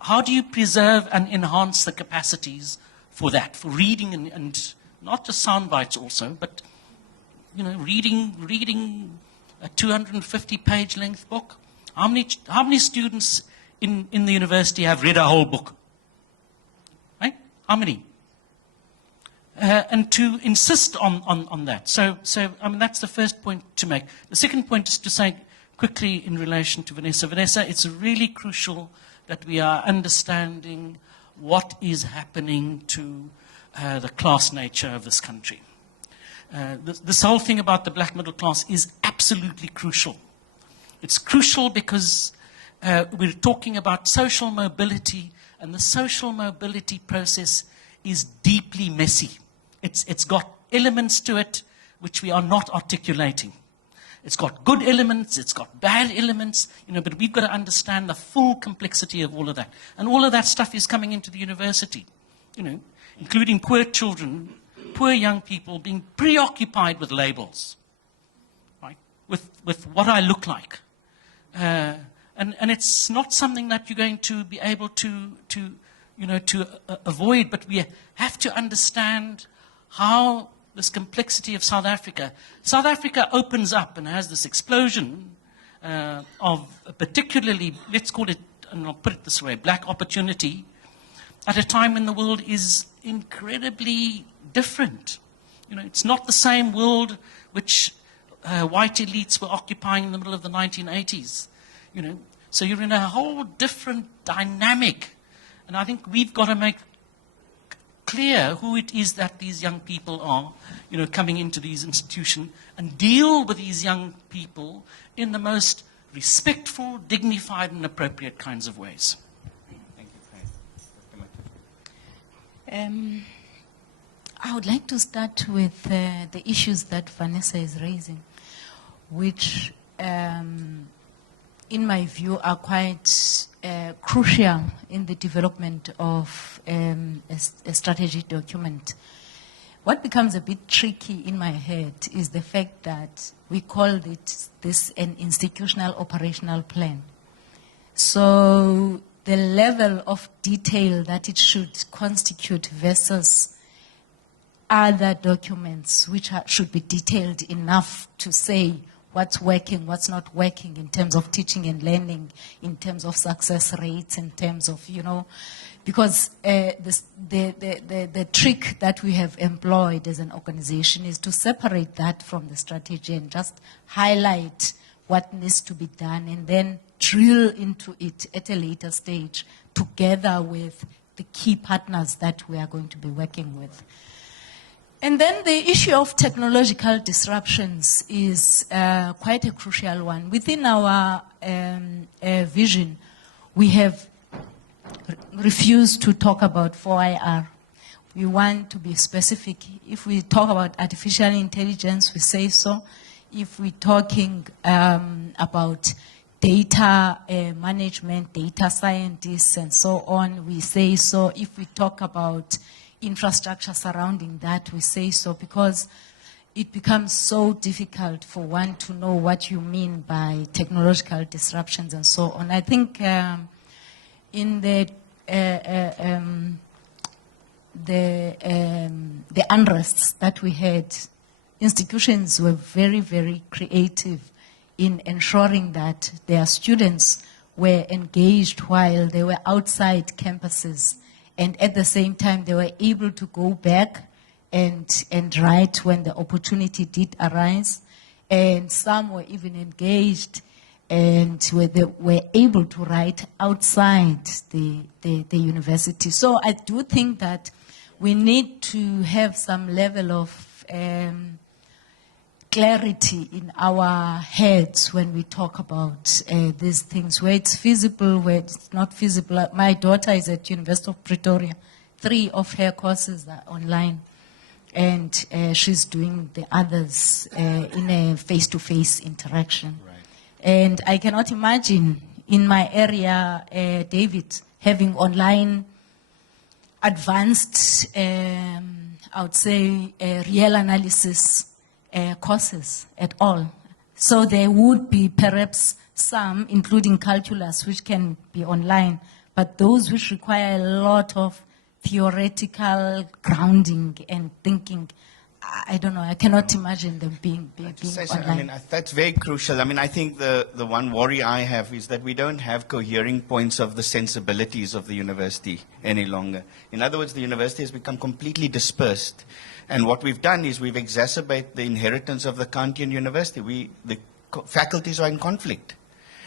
How do you preserve and enhance the capacities for that, for reading and not just sound bites also, but reading a 250-page length book? How many students in the university have read a whole book? Right? How many? And to insist on that. So I mean, that's the first point to make. The second point is to say quickly in relation to Vanessa. Vanessa, it's really crucial that we are understanding what is happening to the class nature of this country. This whole thing about the black middle class is absolutely crucial. It's crucial because we're talking about social mobility, and the social mobility process is deeply messy. It's got elements to it which we are not articulating. It's got good elements, it's got bad elements, but we've got to understand the full complexity of all of that. And all of that stuff is coming into the university, including poor children, poor young people being preoccupied with labels, right? With what I look like. And it's not something that you're going to be able to avoid, but we have to understand how this complexity of South Africa. South Africa opens up and has this explosion of particularly, let's call it, and I'll put it this way, black opportunity at a time when the world is incredibly different. It's not the same world which white elites were occupying in the middle of the 1980s. So you're in a whole different dynamic. And I think we've got to make clear who it is that these young people are, coming into these institutions, and deal with these young people in the most respectful, dignified, and appropriate kinds of ways. Thank you. I would like to start with the issues that Vanessa is raising, which, in my view, are quite crucial in the development of a strategy document. What becomes a bit tricky in my head is the fact that we called this an institutional operational plan. So the level of detail that it should constitute versus other documents which should be detailed enough to say what's working, what's not working in terms of teaching and learning, in terms of success rates, in terms of, because the trick that we have employed as an organization is to separate that from the strategy and just highlight what needs to be done and then drill into it at a later stage together with the key partners that we are going to be working with. And then the issue of technological disruptions is quite a crucial one. Within our vision, we have refused to talk about 4IR. We want to be specific. If we talk about artificial intelligence, we say so. If we're talking about data management, data scientists, and so on, we say so. If we talk about infrastructure surrounding that, we say so, because it becomes so difficult for one to know what you mean by technological disruptions and so on. I think in the unrests that we had, institutions were very, very creative in ensuring that their students were engaged while they were outside campuses. And at the same time, they were able to go back and write when the opportunity did arise. And some were even engaged and were able to write outside the university. So I do think that we need to have some level of clarity in our heads when we talk about these things, where it's feasible, where it's not feasible. My daughter is at University of Pretoria. 3 of her courses are online, and she's doing the others in a face-to-face interaction. Right. And I cannot imagine in my area, David, having online advanced, I would say, real analysis courses at all. So there would be perhaps some, including calculus, which can be online, but those which require a lot of theoretical grounding and thinking, I don't know, I cannot imagine them being online. That's very crucial. I think the one worry I have is that we don't have cohering points of the sensibilities of the university any longer. In other words, the university has become completely dispersed. And what we've done is we've exacerbated the inheritance of the Kantian University. The faculties are in conflict.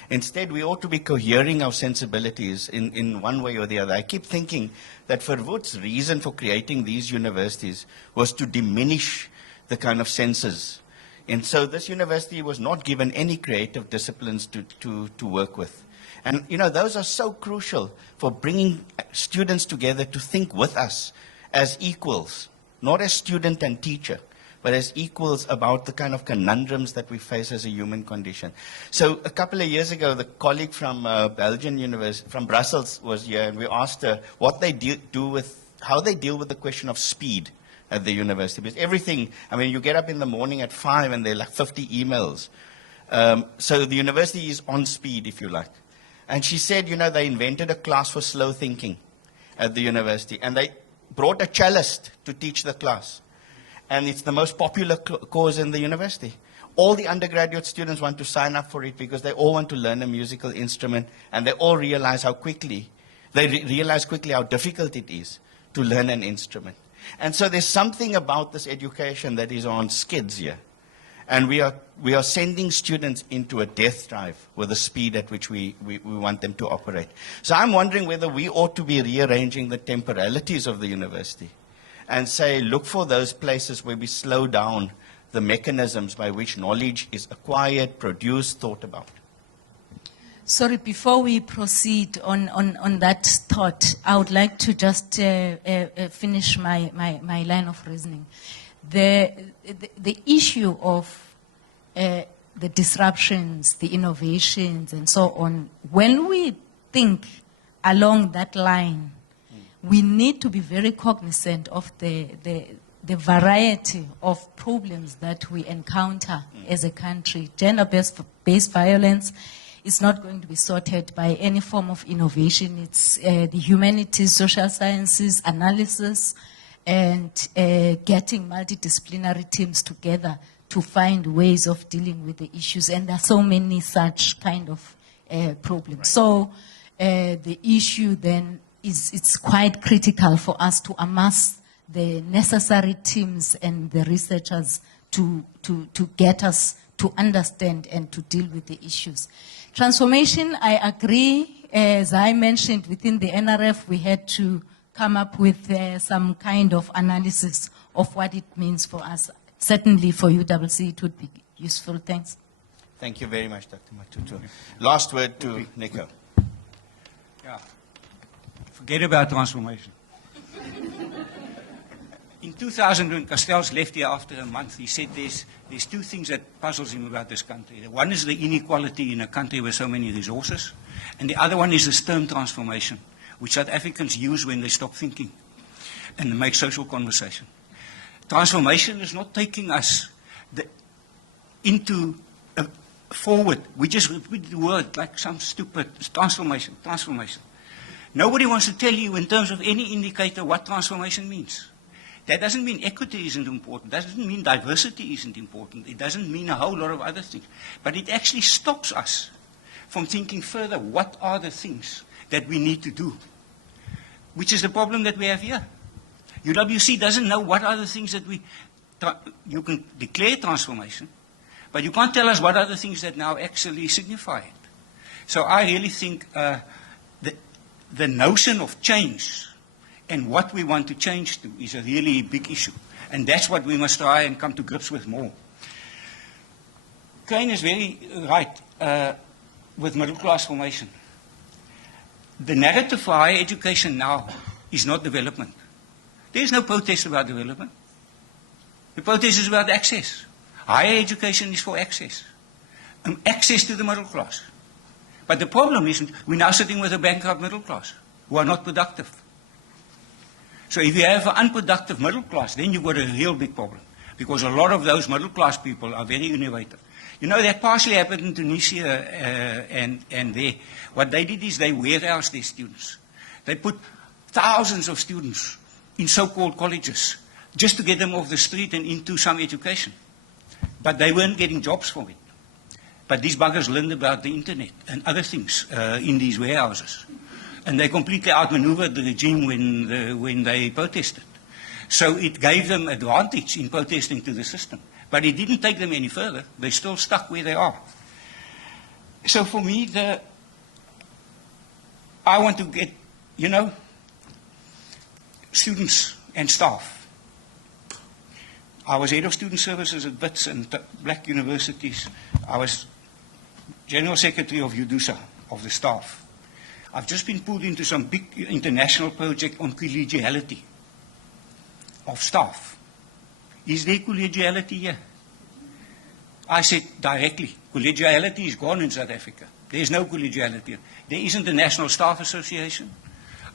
Instead, we ought to be cohering our sensibilities in one way or the other. I keep thinking that Verwoerd's reason for creating these universities was to diminish the kind of senses. And so this university was not given any creative disciplines to work with. And, you know, those are so crucial for bringing students together to think with us as equals, not as student and teacher, but as equals about the kind of conundrums that we face as a human condition. So a couple of years ago, the colleague from Belgian University, from Brussels, was here, and we asked her what they how they deal with the question of speed at the university. Because everything, I mean, you get up in the morning at 5 and there are like 50 emails. So the university is on speed, if you like. And she said, you know, they invented a class for slow thinking at the university, and they brought a cellist to teach the class. And it's the most popular course in the university. All the undergraduate students want to sign up for it because they all want to learn a musical instrument, and they all realize how quickly, realize quickly how difficult it is to learn an instrument. And so there's something about this education that is on skids here. And we are sending students into a death drive with the speed at which we want them to operate. So I'm wondering whether we ought to be rearranging the temporalities of the university and say, look for those places where we slow down the mechanisms by which knowledge is acquired, produced, thought about. Sorry, before we proceed on that thought, I would like to just finish my line of reasoning. The issue of the disruptions, the innovations, and so on, when we think along that line, we need to be very cognizant of the variety of problems that we encounter as a country. Gender-based violence is not going to be sorted by any form of innovation. It's the humanities, social sciences, analysis, and getting multidisciplinary teams together to find ways of dealing with the issues. And there are so many such kind of problems. Right. So the issue then is it's quite critical for us to amass the necessary teams and the researchers to get us to understand and to deal with the issues. Transformation, I agree. As I mentioned, within the NRF, we had to come up with some kind of analysis of what it means for us. Certainly for UWC, it would be useful. Thanks. Thank you very much, Dr. Matutu. Last word to Nico. Yeah. Forget about transformation. In 2000, when Castells left here after a month, he said there's two things that puzzles him about this country. One is the inequality in a country with so many resources, and the other one is this term transformation, which South Africans use when they stop thinking and make social conversation. Transformation is not taking us into forward. We just repeat the word like some stupid transformation. Nobody wants to tell you in terms of any indicator what transformation means. That doesn't mean equity isn't important. That doesn't mean diversity isn't important. It doesn't mean a whole lot of other things. But it actually stops us from thinking further. What are the things that we need to do? Which is the problem that we have here. UWC doesn't know what are the things that you can declare transformation, but you can't tell us what are the things that now actually signify it. So I really think the notion of change and what we want to change to is a really big issue. And that's what we must try and come to grips with more. Crane is very right with middle class formation. The narrative for higher education now is not development. There is no protest about development. The protest is about access. Higher education is for access. Access to the middle class. But the problem is we're now sitting with a bankrupt middle class who are not productive. So if you have an unproductive middle class, then you've got a real big problem. Because a lot of those middle class people are very innovative. You know, that partially happened in Tunisia and there. What they did is they warehoused their students. They put thousands of students in so-called colleges just to get them off the street and into some education. But they weren't getting jobs for it. But these buggers learned about the internet and other things in these warehouses. And they completely outmaneuvered the regime when they protested. So it gave them advantage in protesting to the system. But it didn't take them any further. They're still stuck where they are. So for me, I want to get, students and staff. I was head of student services at WITS and black universities. I was general secretary of UDUSA, of the staff. I've just been pulled into some big international project on collegiality of staff. Is there collegiality here? I said directly, collegiality is gone in South Africa. There's no collegiality. There isn't a National Staff Association.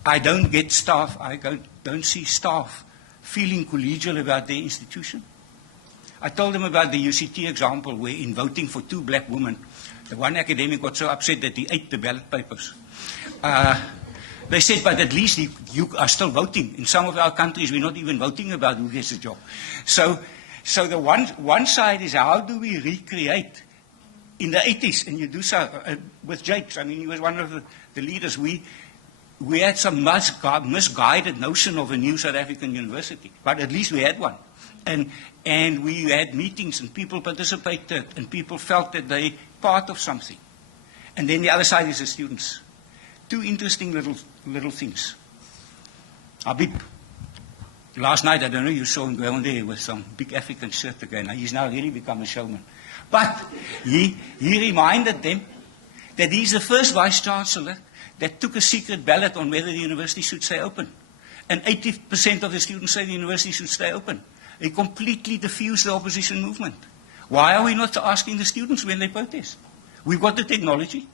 I don't get staff, I don't see staff feeling collegial about their institution. I told them about the UCT example where in voting for 2 black women, the one academic got so upset that he ate the ballot papers. They said, but at least you are still voting. In some of our countries, we're not even voting about who gets a job. So the one side is how do we recreate? In the 80s, and you do so with Jakes, I mean, he was one of the leaders. We had some misguided notion of a new South African university, but at least we had one. And we had meetings, and people participated, and people felt that they part of something. And then the other side is the students. 2 interesting little things. Habib. Last night, I don't know, you saw him go on there with some big African shirt again. He's now really become a showman. But he reminded them that he's the first vice-chancellor that took a secret ballot on whether the university should stay open. And 80% of the students say the university should stay open. He completely diffused the opposition movement. Why are we not asking the students when they protest? We've got the technology.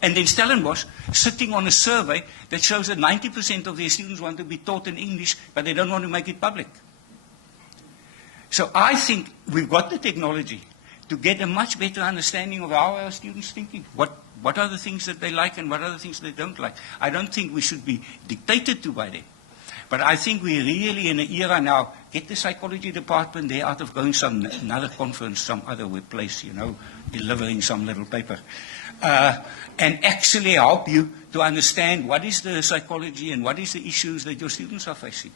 And then Stellenbosch sitting on a survey that shows that 90% of their students want to be taught in English, but they don't want to make it public. So I think we've got the technology to get a much better understanding of how our students are thinking. What are the things that they like and what are the things they don't like? I don't think we should be dictated to by them. But I think we're really in an era now, get the psychology department there out of going some another conference, some other place, delivering some little paper. And actually help you to understand what is the psychology and what is the issues that your students are facing.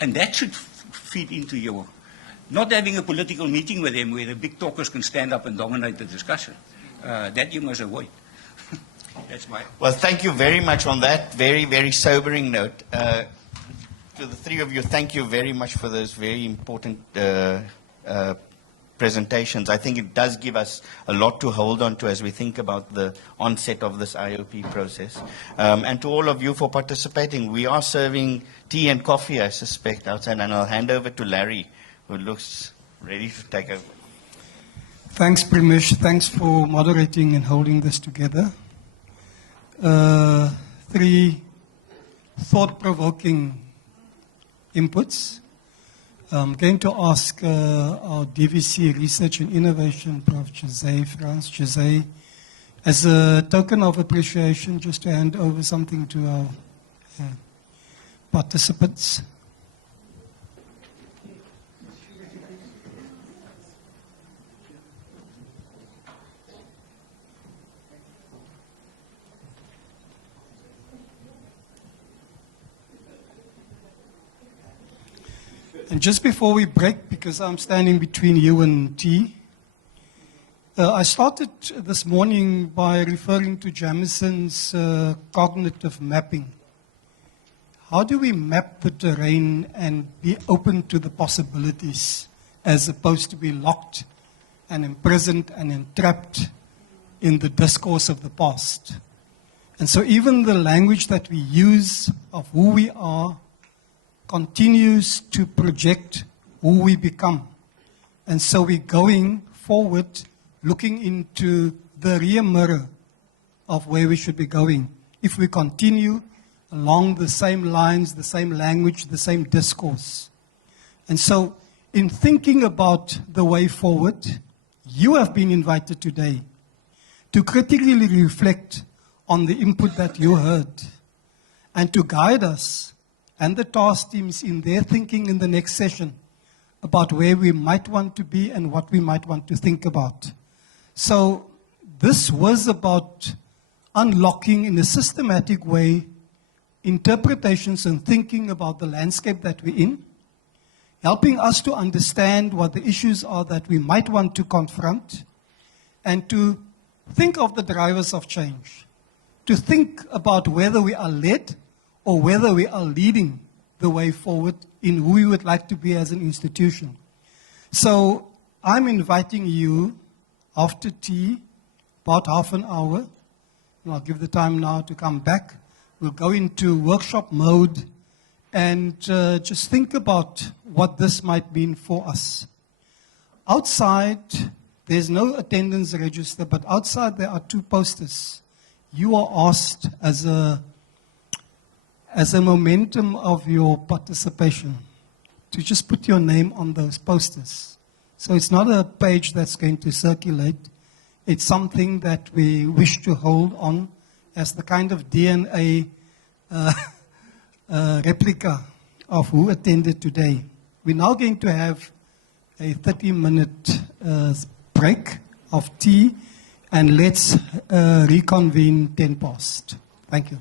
And that should feed into your, not having a political meeting with them where the big talkers can stand up and dominate the discussion. That you must avoid. That's my... Well, thank you very much on that very, very sobering note. To the 3 of you, thank you very much for those very important presentations. I think it does give us a lot to hold on to as we think about the onset of this IOP process. And to all of you for participating. We are serving tea and coffee, I suspect, outside, and I'll hand over to Larry, who looks ready to take over. Thanks, Primesh. Thanks for moderating and holding this together. 3 thought-provoking inputs. I'm going to ask our DVC Research and Innovation, Prof. Franz Jose, as a token of appreciation, just to hand over something to our participants. And just before we break, because I'm standing between you and tea, I started this morning by referring to Jamison's cognitive mapping. How do we map the terrain and be open to the possibilities as opposed to be locked and imprisoned and entrapped in the discourse of the past? And so even the language that we use of who we are continues to project who we become. And so we're going forward, looking into the rear mirror of where we should be going. If we continue along the same lines, the same language, the same discourse. And so in thinking about the way forward, you have been invited today to critically reflect on the input that you heard and to guide us and the task teams in their thinking in the next session about where we might want to be and what we might want to think about. So this was about unlocking in a systematic way interpretations and thinking about the landscape that we're in, helping us to understand what the issues are that we might want to confront, and to think of the drivers of change, to think about whether we are led or whether we are leading the way forward in who we would like to be as an institution. So I'm inviting you after tea, about half an hour, and I'll give the time now to come back. We'll go into workshop mode and just think about what this might mean for us. Outside, there's no attendance register, but outside there are 2 posters. You are asked as a momentum of your participation to just put your name on those posters. So it's not a page that's going to circulate. It's something that we wish to hold on as the kind of DNA replica of who attended today. We're now going to have a 30-minute break of tea, and let's reconvene 10 past. Thank you.